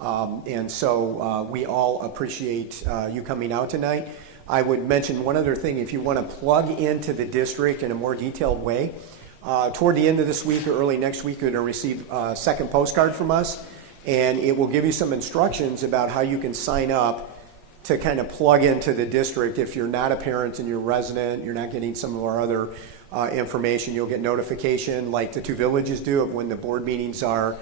And so we all appreciate you coming out tonight. I would mention one other thing. If you want to plug into the district in a more detailed way, toward the end of this week or early next week, you're going to receive a second postcard from us, and it will give you some instructions about how you can sign up to kind of plug into the district. If you're not a parent and you're a resident, you're not getting some of our other information, you'll get notification like the 2 villages do of when the board meetings are,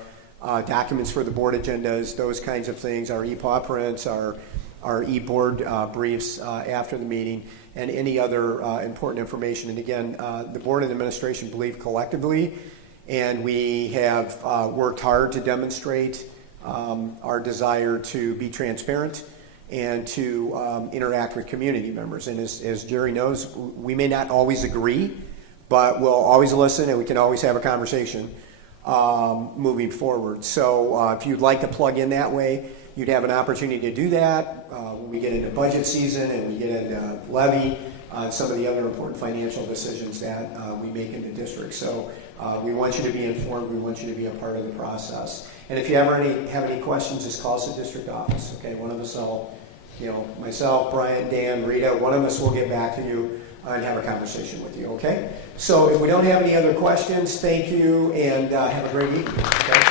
documents for the board agendas, those kinds of things, our e-paw prints, our e-board briefs after the meeting, and any other important information. And again, the board and administration believe collectively, and we have worked hard to demonstrate our desire to be transparent and to interact with community members. And as Jerry knows, we may not always agree, but we'll always listen and we can always have a conversation moving forward. So if you'd like to plug in that way, you'd have an opportunity to do that when we get into budget season and we get into levy, some of the other important financial decisions that we make in the district. So we want you to be informed. We want you to be a part of the process. And if you ever have any questions, just call us at district office. Okay, one of us will, myself, Brian, Dan, Rita, one of us will get back to you and have a conversation with you. Okay. So if we don't have any other questions, thank you and have a great evening. Okay?